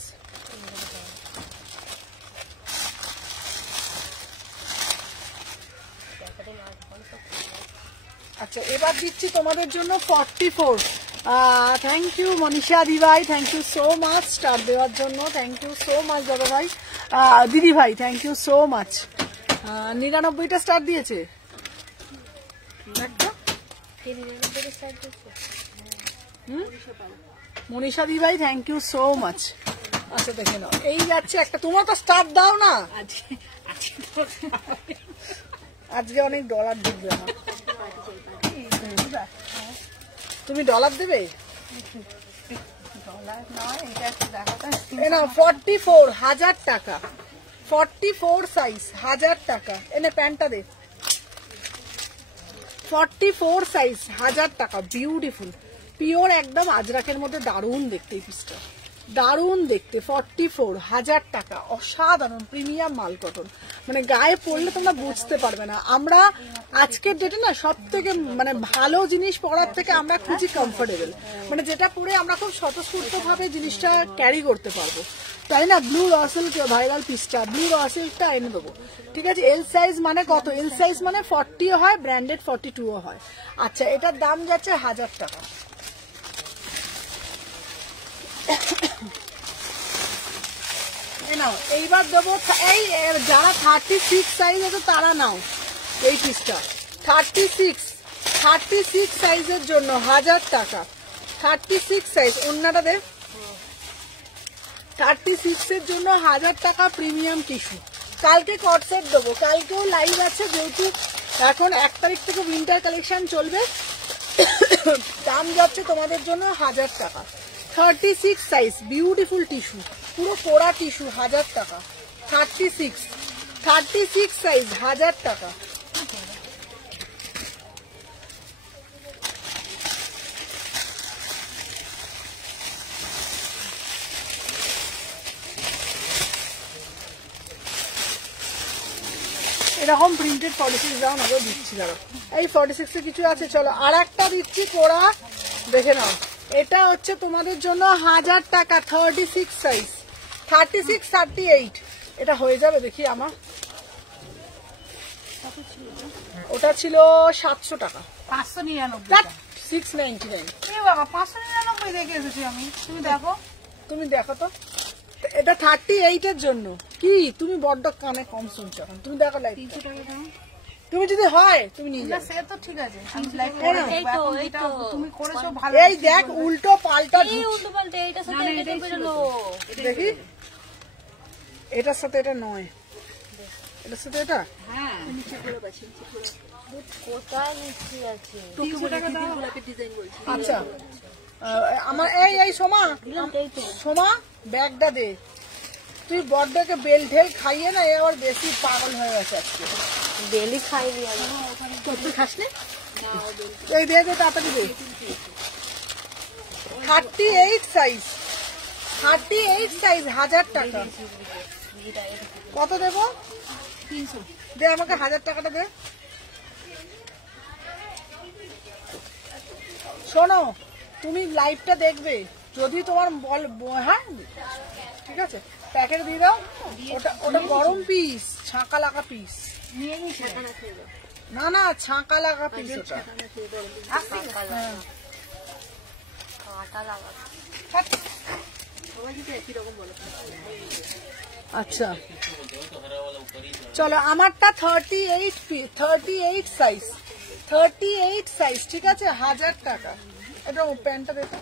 আচ্ছা এবার দিচ্ছি তোমাদের জন্য 44। থ্যাংক ইউ মনীষা দি ভাই, thank you so much star দেওয়ার জন্য, থ্যাংক ইউ সো মাচ দাদা ভাই। দিদি ভাই থ্যাংক ইউ সো মাচ। 99টা স্টার দিয়েছে। মনীষা দি ভাই থ্যাংক ইউ সো মাচ। আচ্ছা দেখে নাও, এই যাচ্ছে একটা। তোমরা তো স্টার দাও না, আজকে অনেক ডলার ঢুকবে আমার। তুমি ডলার দেবে? 44,000 টাকা, 44 সাইজ, 1000 টাকা। এনে প্যান্টটা দে, 44 সাইজ, 1000 টাকা। বিউটিফুল পিওর একদম আজরাকের মধ্যে, দারুণ দেখতে এই পিসটা, দারুণ দেখতে। 44,000 টাকা, অসাধারণ প্রিমিয়াম মাল কটন। মানে গায়ে পরলে তোমরা বুঝতে পারবে না। আমরা আজকের ডেটে না সব থেকে মানে ভালো জিনিস পরার থেকে আমরা খুঁজি কমফোর্টেবল, মানে যেটা পরে আমরা খুব স্বতঃস্ফূর্ত ভাবে জিনিসটা ক্যারি করতে পারবো, তাই না? ব্লু র সিল্ক ভাইরাল পিসটা, ব্লু র সিল্কটা এনে দেবো, ঠিক আছে? এল সাইজ মানে কত? এল সাইজ মানে 40 হয়, ব্র্যান্ডেড 42 হয়। আচ্ছা এটার দাম যাচ্ছে 1000 টাকা। নাও এইবার দেবো, এই যারা 36 সাইজ আছে তারা নাও এই পিসটা। 36 সাইজের জন্য 1000 টাকা। 36 সাইজ, অন্যটা দে। 36 এর জন্য 1000 টাকা প্রিমিয়াম টিস্যু। কালকে কটসেট দেবো, কালকেও লাইভ আছে, যেহেতু এখন 1 তারিখ থেকে উইন্টার কালেকশন চলবে। দাম যাচ্ছে তোমাদের জন্য 1000 টাকা। 36 সাইজ, বিউটিফুল টিস্যু, পুরো পোড়া টিস্যু, 1000 টাকা। 36 সাইজ, 1000 টাকা। এরকম প্রিন্টেড 46 দাও না, দিচ্ছি দাঁড়ো। এই 46 এ কিছু আছে, চলো আর একটা দিচ্ছি পোড়া, দেখে নাও। এটা হচ্ছে তোমাদের জন্য 1000 টাকা। 36 সাইজ, 36, 38 এটা হয়ে যাবে দেখি আমার। ওটা ছিল 700 টাকা। 599, 699। বাবা 599 দেখে এসেছি আমি। তুমি দেখো, তুমি দেখো তো, এটা 38 এর জন্য। কি তুমি বড্ড কানে কম শুনছো এখন, তুমি দেখো লাইভ। 300 টাকা দাও। তুমি যদি হয় তুমি নিয়ে না যাও। সে তো ঠিক আছে, আমি লাইভ করে এই তো, এই তো। তুমি করেছো ভালো। এই দেখ উল্টো পাল্টা এই উল্টো পাল্টে এইটার সাথে এটা বেরোলো। দেখি, এটার সাথে এটা নয়, এটার সাথে এটা। হ্যাঁ কোথায় নিচ্ছি আছে? 300 টাকা দাও। আচ্ছা আমার এই সোমা, এই তো। সোমা ব্যাগটা দে। তুই বড্ডকে বেল ঢেল খাইয়ে না, এ আবার বেশি পাগল হয়ে গেছে আজকে। ডেলি খাইনি আমি। তুই খাস নি? এই দে দে, তাড়াতাড়ি দে। 38 সাইজ, 38 সাইজ, 1000 টাকা। কত দেবো? 300। দে আমাকে 1000 টাকাটা দে। শোনো, তুমি লাইভটা দেখবে, যদি তোমার হ্যাঁ ঠিক আছে, প্যাকেট দিয়ে দাও। ওটা ওটা গরম পিস, ছাঁকা লাগা পিস। নিয়ে নিয়েছি। না না, ছাঁকা লাগা পিস ওটা। হ্যাঁ। আচ্ছা চলো, আমারটা 38 সাইজ, 38 সাইজ, ঠিক আছে, 1000 টাকা। এটা প্যান্টটা দেখো,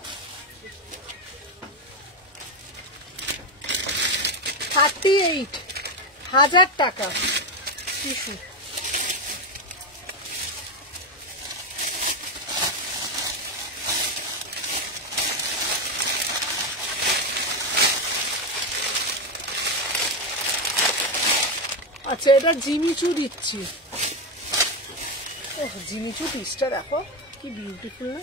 38, 1000 টাকা টিস্যু। আচ্ছা, এটা জিমিচু দিচ্ছি। ওহ, জিমিচু পিসটা দেখো কি বিউটিফুল না?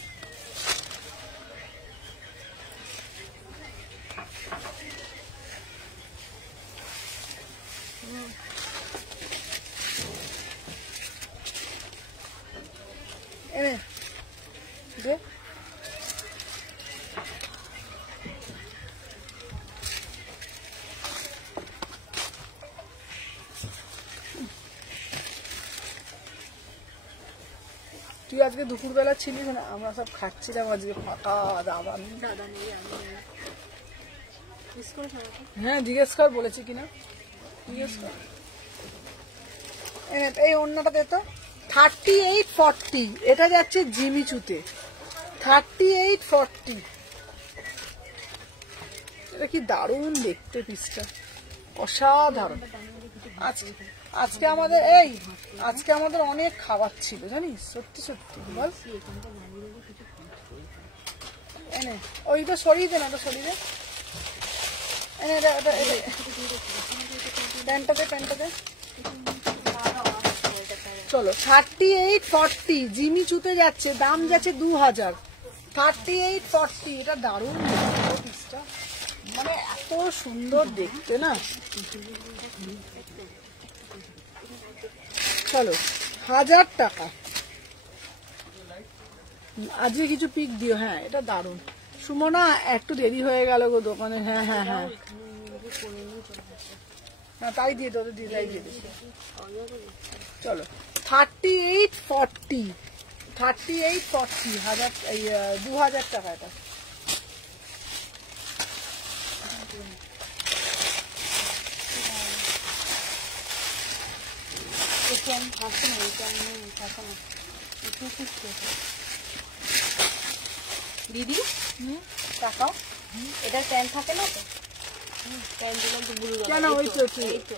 এনে দে। তুই আজকে দুপুরবেলা ছিলিস না? আমরা সব খাচ্ছিলাম আজকে ফাঁকা দাবা। হ্যাঁ জিজ্ঞেস কর বলেছি কিনা, জিজ্ঞেস কর। এই অন্যটা দে তো। 38-40, এটা যাচ্ছে জিমিচুতে। 38-40, এটা কি দারুণ দেখতে পিসটা, অসাধারণ। আজকে আমাদের আজকে আমাদের অনেক খাবার ছিল জানিস, সত্যি সত্যি বল। এনে ওইটা সরিয়ে দে না, ওটা সরিয়ে দে। এনে প্যান্টটা দে। চলো, 38-40 জিমিচুতে যাচ্ছে, দাম যাচ্ছে 2000। 38-40, এটা দারুণ পিসটা, মানে এত সুন্দর দেখতে না। চলো, 1000 টাকা। আজকে কিছু পিক দিও। হ্যাঁ, এটা দারুণ। সুমনা, একটু দেরি হয়ে গেল গো দোকানে। হ্যাঁ হ্যাঁ হ্যাঁ, না তাই দিয়ে তোদের দিয়ে তাই দিয়ে দিচ্ছি। চলো, 38-40, 2000 টাকা এটা। দিদি টাকাও এটা প্যান্ট থাকে না তো? প্যান্ট দিলাম তো বুড়ো কেন? ওই তো এই তো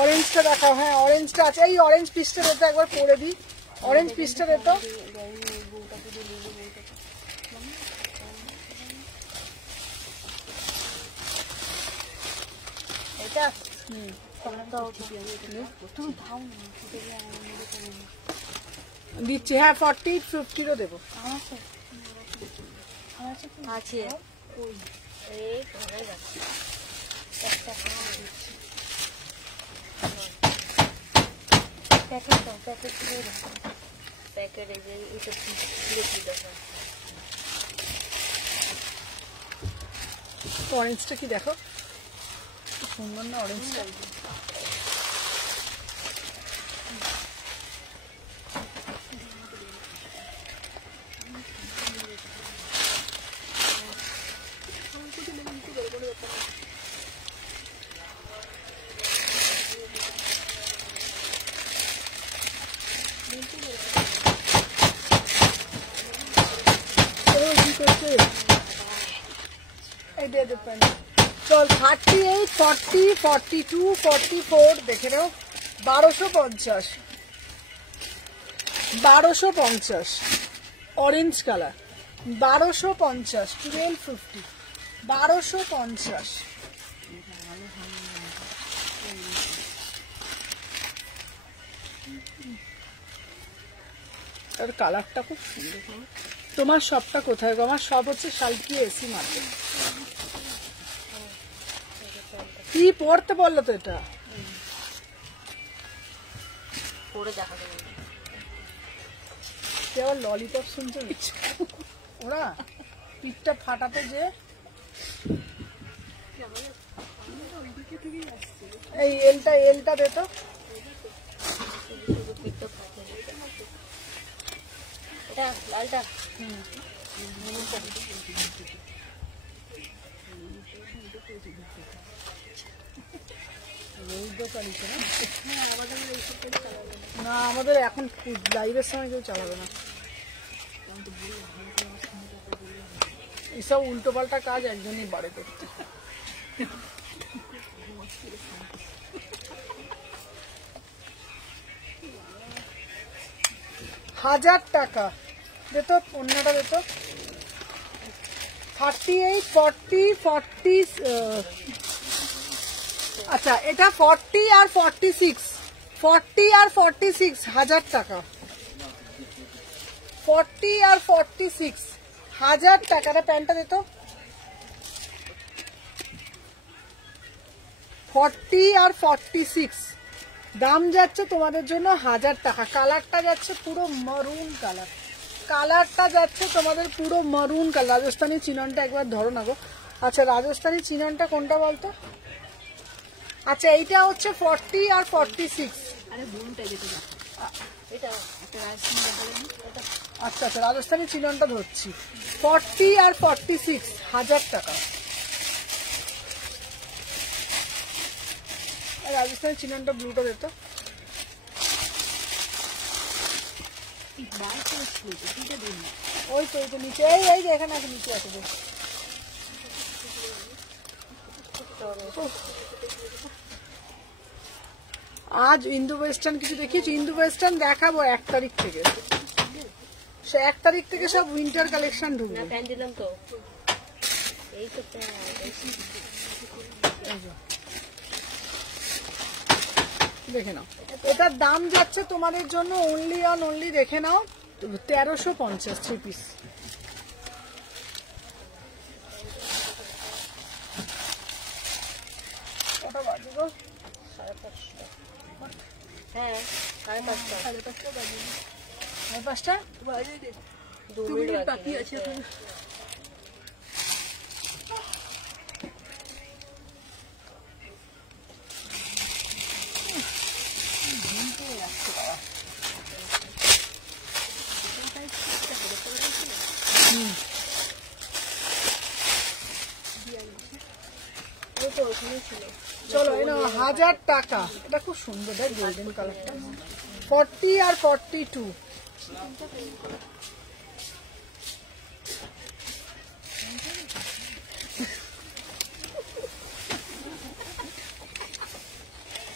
অরেঞ্জটা দেখাও। হ্যাঁ, অরেঞ্জটা আছে। এই অরেঞ্জ পিসটা দিতে একবার পরে দিই। অরেঞ্জ পিসটা দিত। এটা দিচ্ছি। হ্যাঁ, 40-50 দেবো। আছে এই হয়ে যাচ্ছে প্যাকেট এই যে এটা লিখি দেখো। অরেঞ্জটা কি দেখো, সুন্দর না অরেঞ্জটা? চল, 38-40-42-44 দেখে নাও। 1250, 1250 অরেঞ্জ কালার, 1250, 1250, 1250। আর কালারটা খুব সুন্দর। তোমার শপটা কোথায় গো? আমার শপ হচ্ছে শালকি এসি মার্কেট। কি পড়তে বললো তো এটা? পরে দেখা যাবে। আবার ললিপপ শুনতে দিচ্ছ ওরা পিঠটা ফাটাতে যে এই এলটা দে তো। এটা লালটা না আমাদের এখন লাইভের সময় কেউ চালাবে না, এসব উল্টো পাল্টা কাজ একজনই বাড়ে করতে। 1000 টাকা দে তো, অন্যটা দে তো। 38 40 40 আচ্ছা এটা 40 আর 46 40 আর 46 1000 টাকা। 40 আর 46 1000 টাকা। প্যান্টটা দে তো। 40 আর 46 দাম যাচ্ছে তোমাদের জন্য 1000 টাকা। কালারটা যাচ্ছে পুরো মারুন কালার, কালারটা যাচ্ছে তোমাদের পুরো মারুন কালার। রাজস্থানি চিননটা একবার ধরো না গো। আচ্ছা রাজস্থানি চিননটা কোনটা বলতো? আচ্ছা এইটা হচ্ছে 40 আর 46। আচ্ছা আচ্ছা রাজস্থানি চিননটা ধরছি। 40 আর 46 1000 টাকা। রাজস্থানি চিননটা ব্লুটা দিত। ওই তো ওই তো নিচে, এই যে এখানে আছে, নিচে আছে। আজ ইন্দু ওয়েস্টার্ন কিছু দেখিয়েছি? ইন্দু ওয়েস্টার্ন দেখাবো 1 তারিখ থেকে। সে 1 তারিখ থেকে সব উইন্টার কালেকশন ঢুকবে। প্যান্ট দিলাম তো, এই তো দেখে নাও, এটার দাম যাচ্ছে তোমাদের জন্য অনলি অন অনলি দেখে নাও 1350 3 পিস। কটা বাজে গো? 5:30। হ্যাঁ 5:30। 5:30 বাজে। 5:30 বাজে, 2 মিনিট বাকি আছে। চলো এই নাও 1000 টাকা। এটা খুব সুন্দর, দেখ গোল্ডেন কালারটা। 40 আর 42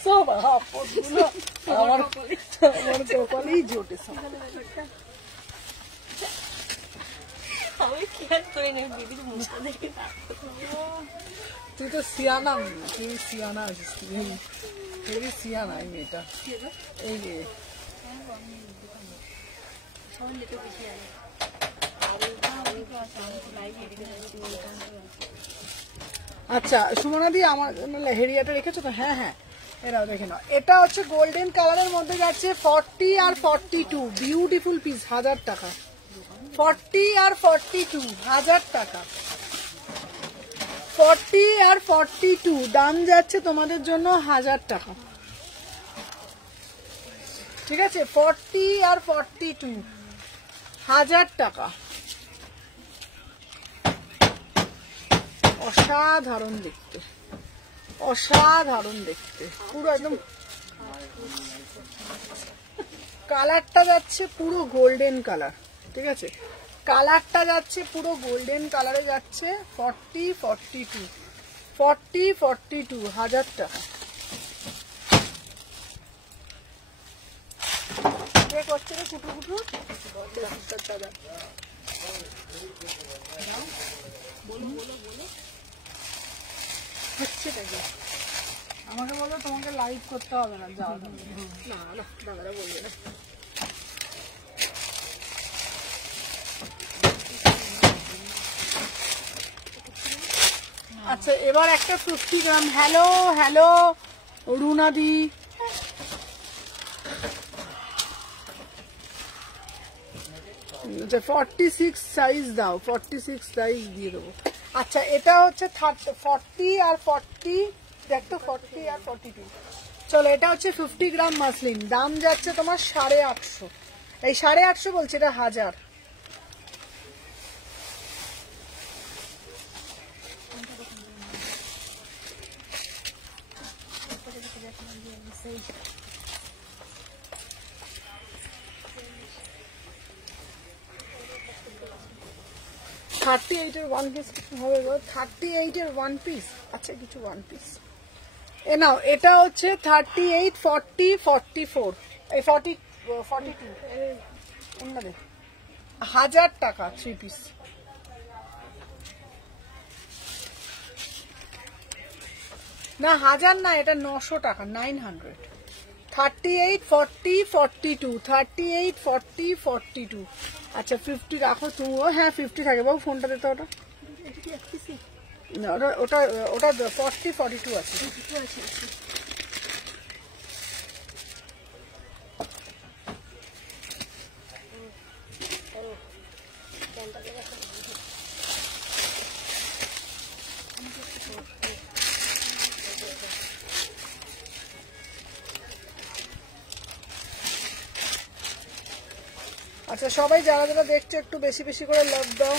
সব আপদগুলো আমার কপালেই জোটে সব। আমি কি আর করি না, দিদির মুখটা দেখে তুই তো সিয়ানা, তুই সিয়ানা আছিস, তুই সিয়ানা। এই মেয়েটা এই যে আচ্ছা সুমনা দি আমার জন্য লেহেরিয়াটা রেখেছো তো? হ্যাঁ হ্যাঁ এরাও দেখে নাও। এটা হচ্ছে গোল্ডেন কালারের মধ্যে যাচ্ছে 40 আর 42 বিউটিফুল পিস 1000 টাকা। 40 আর 42 1000 টাকা। 40 আর 42 দাম যাচ্ছে তোমাদের জন্য 1000 টাকা। ঠিক আছে 40 আর 42 1000 টাকা। অসাধারণ দেখতে, অসাধারণ দেখতে, পুরো একদম কালারটা যাচ্ছে পুরো গোল্ডেন কালার। ঠিক আছে কালারটা যাচ্ছে পুরো গোল্ডেন কালারে যাচ্ছে। 40 42 40 42 1000 টাকা। কে করছে রে কুটু কুটু? দাদা হচ্ছে নাকি? আমাকে বলো তোমাকে লাইভ করতে হবে না, যাও। না না দাদারা বলবে না। আচ্ছা এবার একটা 50 গ্রাম। হ্যালো হ্যালো রুনাদি, আচ্ছা 46 সাইজ দাও, 46 সাইজ দিয়ে দেবো। আচ্ছা এটা হচ্ছে 40 আর 40, দেখতো 40 আর 42। চলো এটা হচ্ছে 50 গ্রাম মাসলিন, দাম যাচ্ছে তোমার 850। এই 850 বলছে, এটা 1000। থার্টি এইটের ওয়ান পিস হবে, 38-এর ওয়ান পিস। আচ্ছা কিছু ওয়ান পিস এ নাও, এটা হচ্ছে 38, 40, 44, এই 42 1000 টাকা 3 পিস। না 1000 না, এটা 900 টাকা, 900। 38, 40, 42, 38, 40, 42। আচ্ছা 50 রাখো তুমি। হ্যাঁ 50 থাকে বাবু, ফোনটা দিতে। ওটা না, ওটা ওটা 40, 42 আছে। আচ্ছা সবাই যারা যারা দেখছো একটু বেশি বেশি করে লাভ দাও।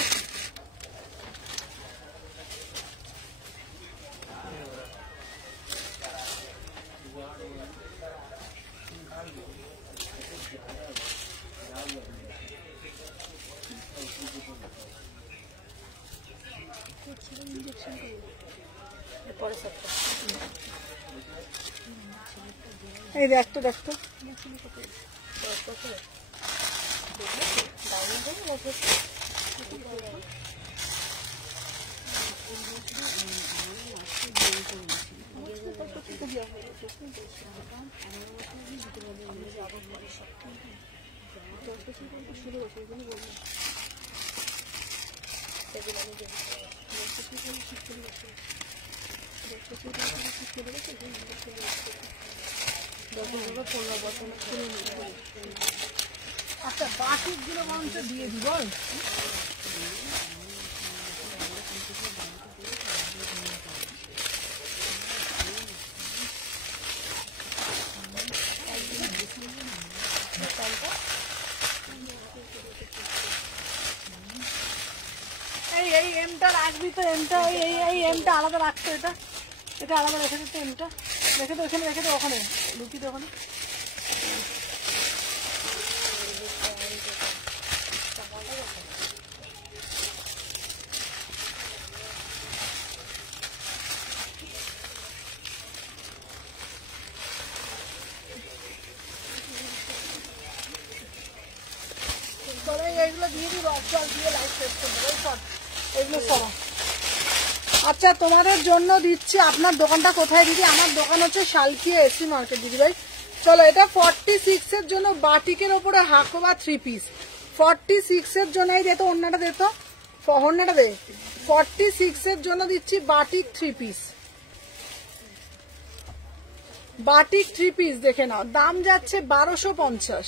এই দেখতো দেখতো আচ্ছা বাটিক গুলো মানুষ দিয়ে দিব। এই এমটা রাখবি তো, এমটা এই এমটা আলাদা রাখতো, এটা আলাদা রেখে দিতে। এমটা রেখে তো ওখানে, রেখে তো ওখানে লুকি তো ওখানে। এইগুলো দিয়ে দিই, রস জল দিয়ে লাইট সেট করে দেবো। এগুলো সব আচ্ছা তোমাদের জন্য দিচ্ছি। আপনার দোকানটা কোথায় দিদি? আমার দোকান হচ্ছে শালকিয়া এসি মার্কেট দিদি ভাই। চলো এটা 46 এর জন্য বাটিকের ওপরে হাকোবা 3 পিস। 46 এর জন্য এই দেখো অন্যটা দেখো, অন্যটা দে। 46 এর জন্য দিচ্ছি বাটিক 3 পিস, বাটিক 3 পিস দেখে নাও। দাম যাচ্ছে 1250,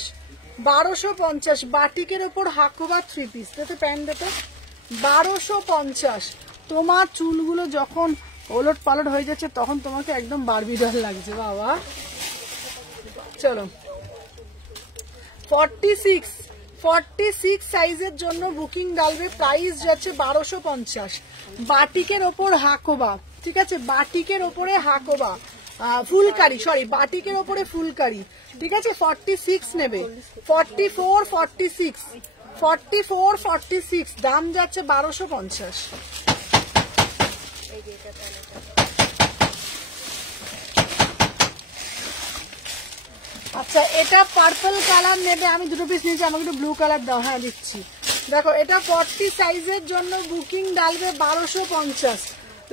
1250 বাটিকের ওপর হাকোবা 3 পিস। দেখো প্যান্ট দেখো 1250। তোমার চুলগুলো যখন ওলট পালট হয়ে যাচ্ছে তখন তোমাকে একদম বারবি ডল লাগছে বাবা। চলো 46 সাইজের জন্য বুকিং ডালবে, প্রাইস যাচ্ছে 1250। বাটিকের ওপর হাকোবা, ঠিক আছে, বাটিকের ওপরে হাকোবা ফুলকারি, সরি বাটিকের ওপরে ফুলকারি, ঠিক আছে। 46 নেবে, 44, 46, 44, 46 দাম যাচ্ছে 1250। আচ্ছা এটা পার্পল কালার নেবে, আমি 2 পিস নিয়েছি, আমাকে একটু ব্লু কালার দাও। হ্যাঁ দিচ্ছি। দেখো এটা 40 সাইজের জন্য বুকিং ডালবে 1250।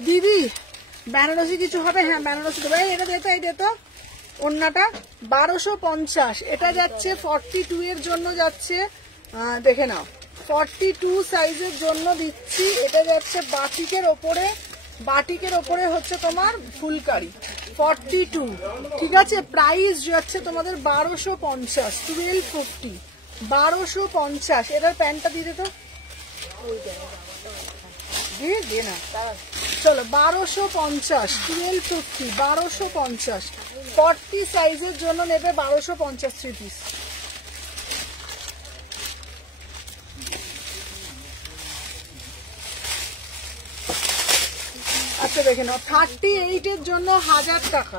দিদি বেনারসি কিছু হবে? হ্যাঁ বেনারসি দেবো। এটা দেতো, এই দেতো ওন্নাটা 1250। এটা যাচ্ছে 42 এর জন্য যাচ্ছে, দেখে নাও 42 সাইজের জন্য দিচ্ছি। এটা যাচ্ছে বাটিকের ওপরে বাটিকের ওপরে হচ্ছে তোমার ফুলকারি 42, ঠিক আছে। প্রাইস যাচ্ছে তোমাদের 1250, 1250, 1250। এটার প্যান্টটা দিয়ে দে তো, দিয়ে না, চলো 1250, 1250, 1250। 40 সাইজের জন্য নেবে 1250 থ্রি পিস। আচ্ছা দেখে নাও, 38 এর জন্য 1000 টাকা,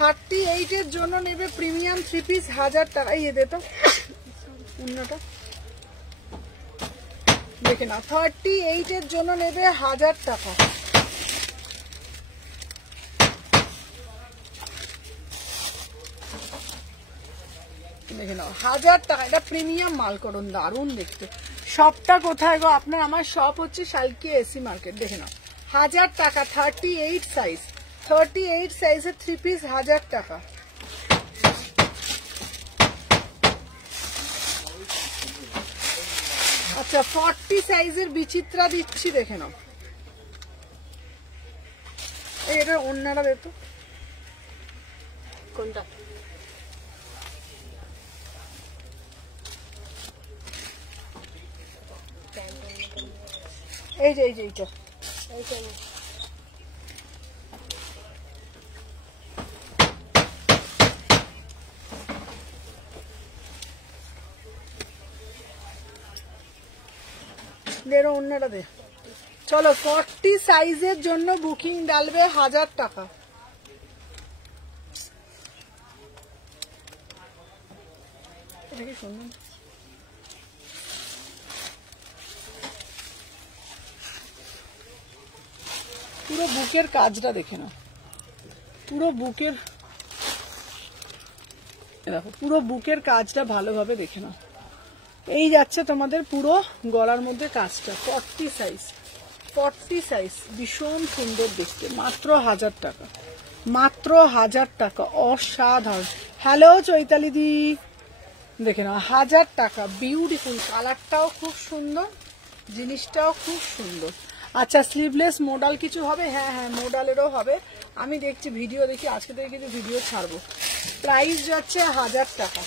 38 এর জন্য নেবে প্রিমিয়াম থ্রি পিস 1000 টাকা। এই দে তো অন্যটা দেখে নাও, 38 এর জন্য নেবে 1000 টাকা। দেখে নাও 1000 টাকা, এটা প্রিমিয়াম মাল করুন, দারুন দেখতে। শপটা কোথায় গো আপনার? আমার শপ হচ্ছে শালকি এসি মার্কেট। দেখে নাও 1000 টাকা, 38 সাইজ, 38 সাইজের থ্রি পিস 1000 টাকা। আচ্ছা 40 সাইজের বিচিত্রা দিচ্ছি, দেখে নাও। এটা অন্যরা দেখো কোনটা? এই যে এইটা অন্যটা দে। চলো 40 সাইজের জন্য বুকিং ডালবে 1000 টাকা। এটা কি সুন্দর, পুরো বুকের কাজটা দেখে নাও, পুরো বুকের, দেখো পুরো বুকের কাজটা ভালোভাবে দেখে নাও। এই যাচ্ছে তোমাদের পুরো গলার মধ্যে কাজটা। 40 সাইজ, 40 সাইজ, ভীষণ সুন্দর দেখতে, মাত্র 1000 টাকা, মাত্র 1000 টাকা, অসাধারণ। হ্যালো চৈতালি দি, দেখে নাও 1000 টাকা, বিউটিফুল, কালারটাও খুব সুন্দর, জিনিসটাও খুব সুন্দর। আচ্ছা স্লিভলেস মোডাল কিছু হবে? হ্যাঁ হ্যাঁ মোডালেরও হবে, আমি দেখছি ভিডিও দেখি, আজকে থেকে কিছু ভিডিও ছাড়বো। প্রাইস যাচ্ছে 1000 টাকা।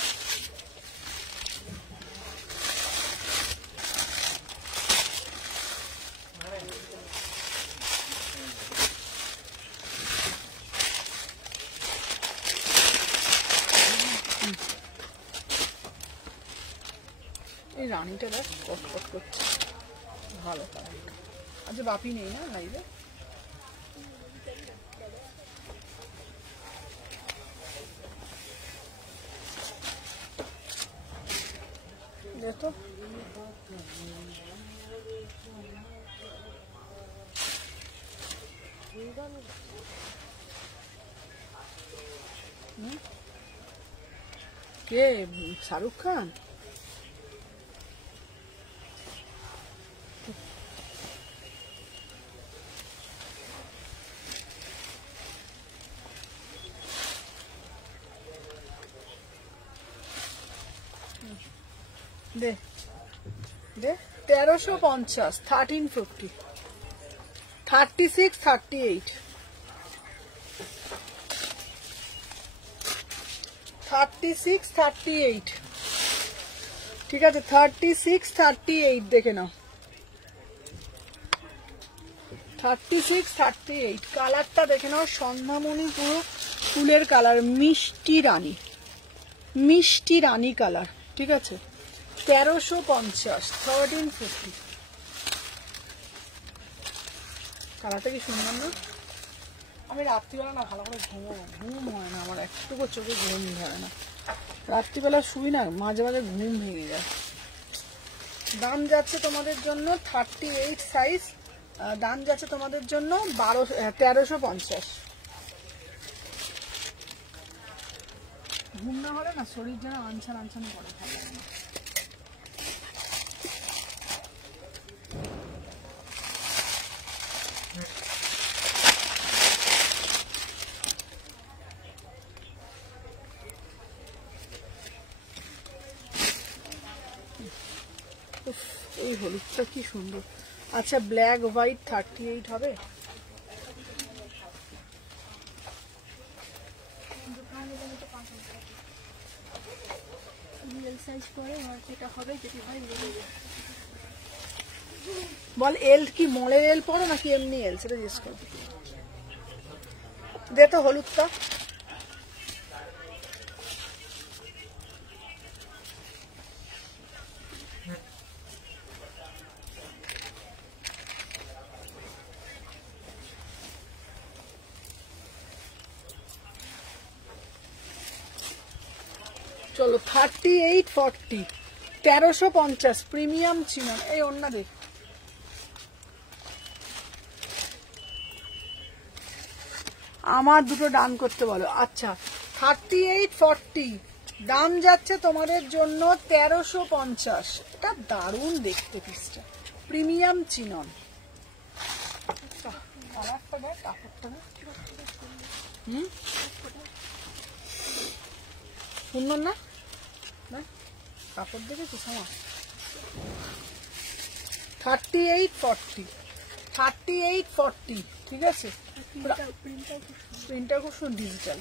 এই রানীটা দেখ কটকট করছে, ভালো কালারটা। আচ্ছা বাপি নেই না লাইভে? দেখো কে? শাহরুখ খান? দে দে 1350, 1350, 36, 38, 36, 38, ঠিক আছে 36, 38 দেখে নাও, 36, 38 কালারটা দেখে নাও, সন্ধ্যামণি পুরো ফুলের কালার, মিষ্টি রানী, মিষ্টি রানী কালার, ঠিক আছে 1350, 1350। কালারটা কি সুন্দর না? আমি রাত্রিবেলা না ভালো করে ঘুম হয় না আমার, একটুকু চোখে ঘুম ধরে না, রাত্রিবেলা শুই না, মাঝে মাঝে ঘুম ভেঙে যায়। দাম যাচ্ছে তোমাদের জন্য 38 সাইজ, দাম যাচ্ছে তোমাদের জন্য 1350। ঘুম না হলে না শরীর যেন আনছান আনছান করে, ভালো লাগে না। এই হলুদটা কি সুন্দর। আচ্ছা ব্ল্যাক হোয়াইট 38 হবে, রিয়েল সাইজ পরে আর যেটা হবে যদি হয় নিয়ে নেবে। বল এল কি মলের এল পরো নাকি এমনি এল সেটা জিজ্ঞেস করো। দে তো হলুদটা। চলো 3840 1350 প্রিমিয়াম চিনন। এই অন্য দেখ আমার দুটো ডান করতে বলো। আচ্ছা 3840 দাম যাচ্ছে তোমাদের জন্য 1350। এটা দারুণ দেখতে পিসটা, প্রিমিয়াম চিনন। সুন্দর না? কাপড় দেখেছো সময় 3840 ঠিক আছে। প্রিন্টটা খুব সুন্দর ডিজিটাল।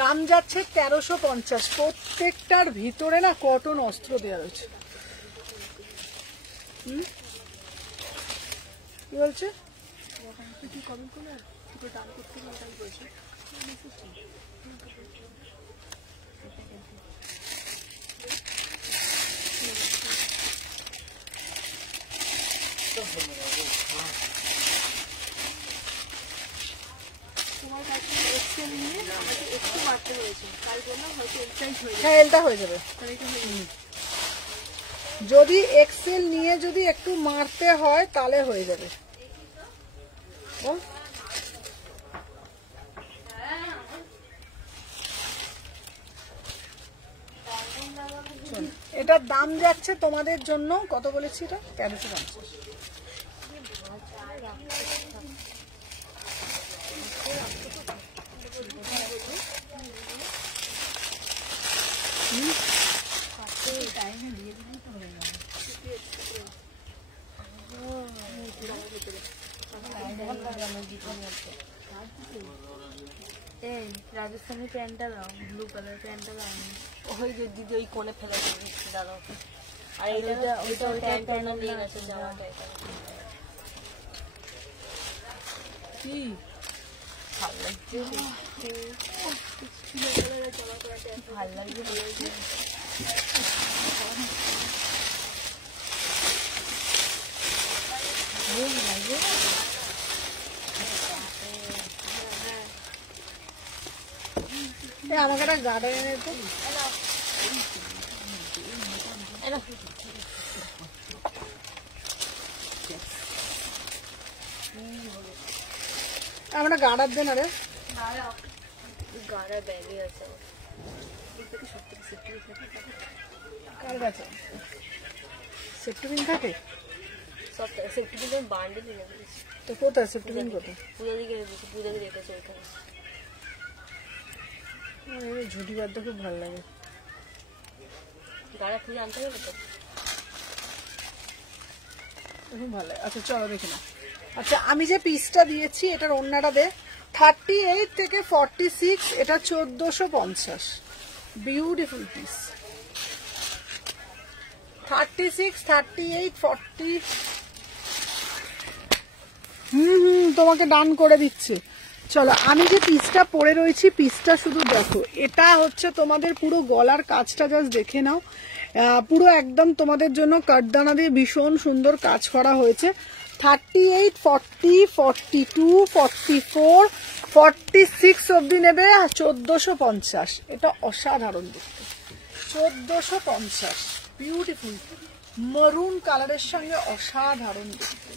দাম যাচ্ছে 1350। প্রত্যেকটার ভিতরে না কটন অস্ত্র দেওয়া রয়েছে। কি বলছে? তোমার কাছে এক্সেল নিয়ে আমাকে একটু বাড়তে হয়েছে, তাই জন্য হয়তো এল সাইজ হয়ে যাবে। হ্যাঁ এলটা হয়ে যাবে। তাহলে এটা হয়ে যাবে। যদি এক্সেল নিয়ে যদি একটু মারতে হয় তাহলে হয়ে যাবে। বল এটার দাম যাচ্ছে তোমাদের জন্য কত বলেছি এটা 1350। এই রাজস্থানি প্যান্টটা দাও, ব্লু কালার প্যান্টটা দাও। ওই যে দিদি ওই কোণে ফেলে দিচ্ছি দাদা। আর এইটা ওইটা প্যান্টটা নিয়ে গেছে জামাটা। কি ভালো লাগছে, ভালো লাগছে। আমাকে একটা গার্ডেন এনে তো। আমরা গার্ডার দেন আরে গাড়া ব্যাগে আছে। কার কাছে সেফটিপিন থাকে? সব সেফটিপিনের বান্ডেল এনে দিয়েছি। তো কোথায় সেফটিপিন কোথায়? পূজা দিকে রেখেছি, পূজা দিকে রেখেছে ওইখানে। ঝুটি বাদ্য খুব ভালো লাগে। গাড়া খুঁজে আনতে হবে তো, খুব ভালো লাগে। আচ্ছা চলো দেখে নাও। আচ্ছা আমি যে পিসটা দিয়েছি এটার ওন্নাটা দে। 38 থেকে 46, এটা 1450। Beautiful piece. 36, 38, 40। তোমাকে ডান করে দিচ্ছে। চলো আমি যে পিসটা পরে রয়েছি পিসটা শুধু দেখো। এটা হচ্ছে তোমাদের পুরো গলার কাজটা জাস্ট দেখে নাও। পুরো একদম তোমাদের জন্য কাটদানা দিয়ে ভীষণ সুন্দর কাজ করা হয়েছে। 38, 40, 42, 44, 46 অব্দি নেবে 1450। এটা অসাধারণ দেখতে। 1450 বিউটিফুল মারুন কালারের সঙ্গে অসাধারণ দেখতে।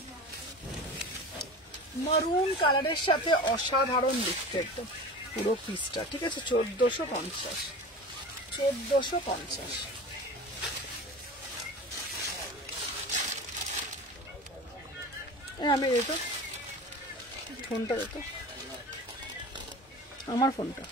মারুন কালারের সাথে অসাধারণ দেখতে একদম পুরো পিসটা। ঠিক আছে 1450। 1450। আমি দিত ফোনটা দিত আমার ফোনটা।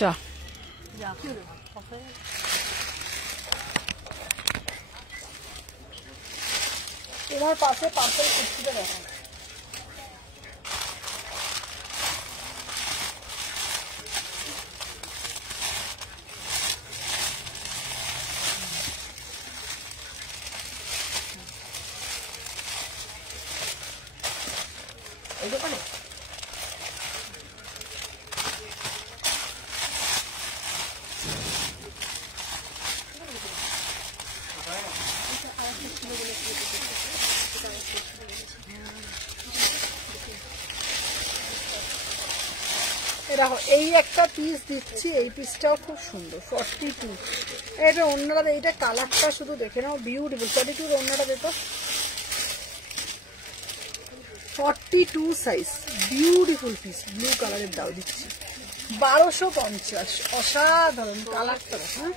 যা তোমার পাশে পার্সেল কুর্তিটা দেখো। এই দোকানে দেখো এই একটা পিস দিচ্ছি, এই পিসটাও খুব সুন্দর 42। এটা অন্যরা, এইটা কালারটা শুধু দেখে নাও, বিউটিফুল। 42 অন্যরা দেখো, 42 সাইজ, বিউটিফুল পিস, ব্লু কালারের দাও দিচ্ছি 1250। অসাধারণ কালারটা, হ্যাঁ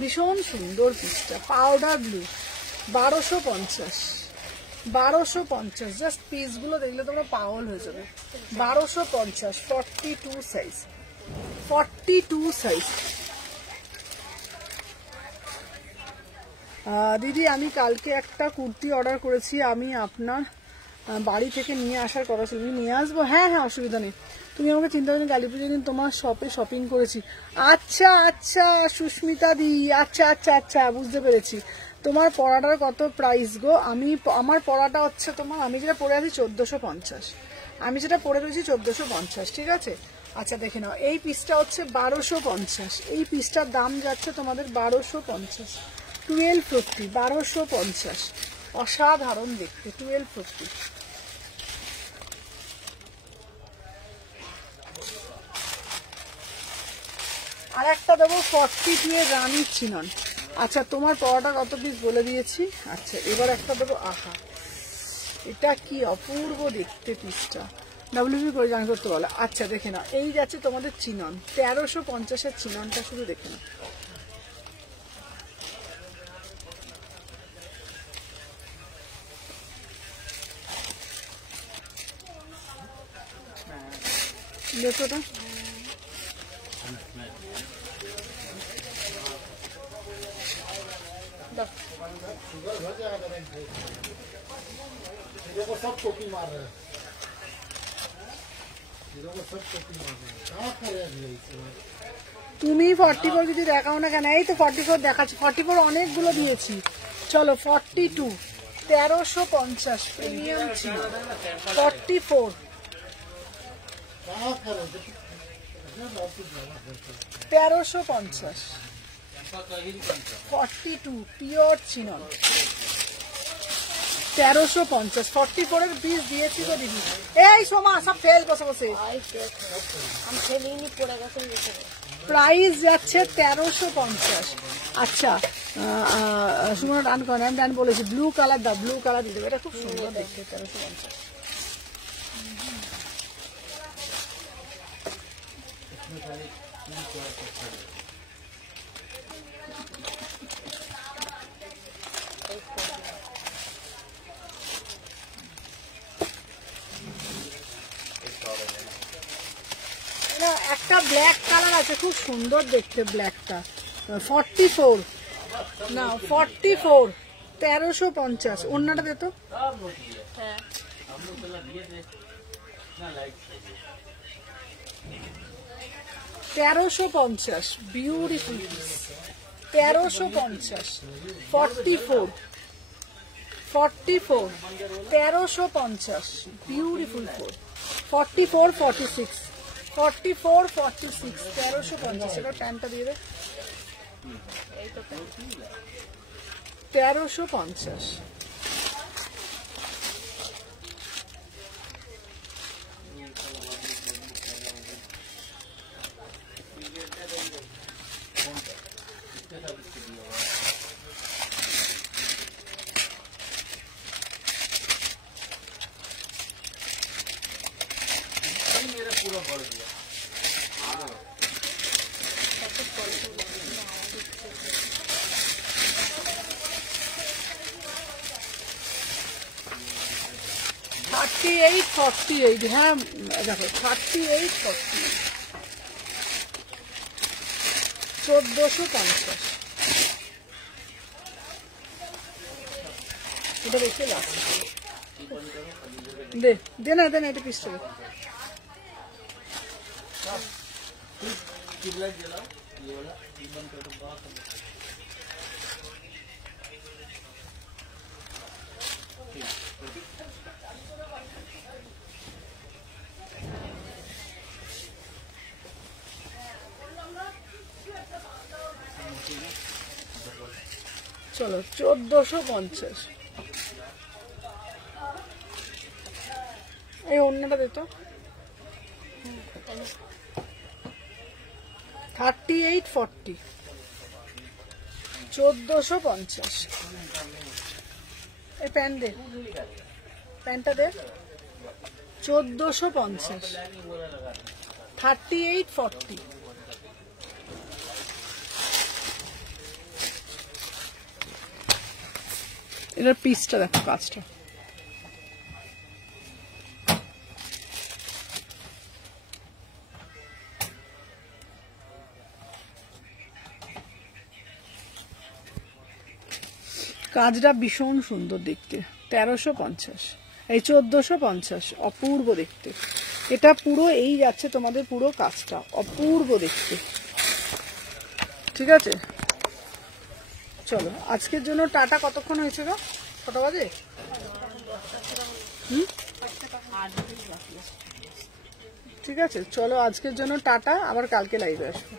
ভীষণ সুন্দর পিসটা, পাউডার ব্লু, 1250। 1250 জাস্ট পিসগুলো দেখলে তোমরা পাগল হয়ে যাবে। 1250, 42 সাইজ, 42 সাইজ। দিদি আমি কালকে একটা কুর্তি অর্ডার করেছি, আমি আপনার বাড়ি থেকে নিয়ে আসার কথা ছিল, আমি নিয়ে আসবো। হ্যাঁ হ্যাঁ অসুবিধা নেই, তুমি আমাকে চিন্তা করি, কালী পুজোর দিন তোমার শপে শপিং করেছি। আচ্ছা আচ্ছা সুস্মিতা দি, আচ্ছা আচ্ছা আচ্ছা বুঝতে পেরেছি। তোমার পড়াটার কত প্রাইস গো? আমার পড়াটা হচ্ছে তোমার, আমি যেটা পড়ে আছি 1450, আমি যেটা পড়ে রয়েছি 1450, ঠিক আছে। আচ্ছা দেখে নাও, এই পিসটা হচ্ছে 1250, এই পিসটার দাম যাচ্ছে তোমাদের 1250, 1250, 1250। অসাধারণ দেখতে, 1250। আর একটা দেবো 42 এর রানীর চিনন। আচ্ছা তোমার পড়াটা কত পিস বলে দিয়েছি। আচ্ছা এবার একটা দেবো, আহা এটা কি অপূর্ব দেখতে পিসটা, ডাব্লিউবি করে জান করতে বলে। আচ্ছা দেখে নাও, এই যাচ্ছে তোমাদের চিনন, 1350 চিননটা শুধু দেখে নাও। দেখো তো, सब टोपी मार रहे हैं, सब टोपी मार रहे हैं, क्या करे তুমি 44 যদি দেখাও না কেন, এই তো 44 দেখাচ্ছি, 44 অনেকগুলো দিয়েছি। চলো 42, 1350 প্রিমিয়াম ছিল, 44, 1350, 42 পিওর চিনন, 1350, 44 এর পিস দিয়েছি তো দিদি। এই সোমা সব ফেল বসে বসে, আমি ফেলিনি, পড়ে গেছে। প্রাইস যাচ্ছে 1350। আচ্ছা সুমনা ডান করেন, আমি ডান বলেছি, ব্লু কালার দাও, ব্লু কালার দিয়ে দেবে, এটা খুব সুন্দর দেখতে, 1350। একটা ব্ল্যাক কালার আছে, খুব সুন্দর দেখতে ব্ল্যাকটা, 44 না 44, 1350। অন্যটা দে তো, 1350, বিউটিফুল, 1350, 44, 44, 1350, বিউটিফুল 44, 46, 44, 46, 1350। এটা প্যান্টটা দিয়ে দে, 1350। 3848, হ্যাঁ দেখো 3848, 1450। এটা বেশি লাভ। দে না এটা পিস চলে। চলো 1450। এই অন্যটা দে তো। 3840, 1450। এই প্যান্ট দে, প্যান্টটা দে। 1450, 3840। এটার পিসটা দেখো, কাজটা কাজটা ভীষণ সুন্দর দেখতে। 1350, এই 1450, অপূর্ব দেখতে। এটা পুরো এই যাচ্ছে তোমাদের পুরো কাজটা, অপূর্ব দেখতে। ঠিক আছে, চলো আজকের জন্য টাটা। কতক্ষণ হয়েছে গো? কটা বাজে? ঠিক আছে, চলো আজকের জন্য টাটা, আবার কালকে লাইভে আসবো।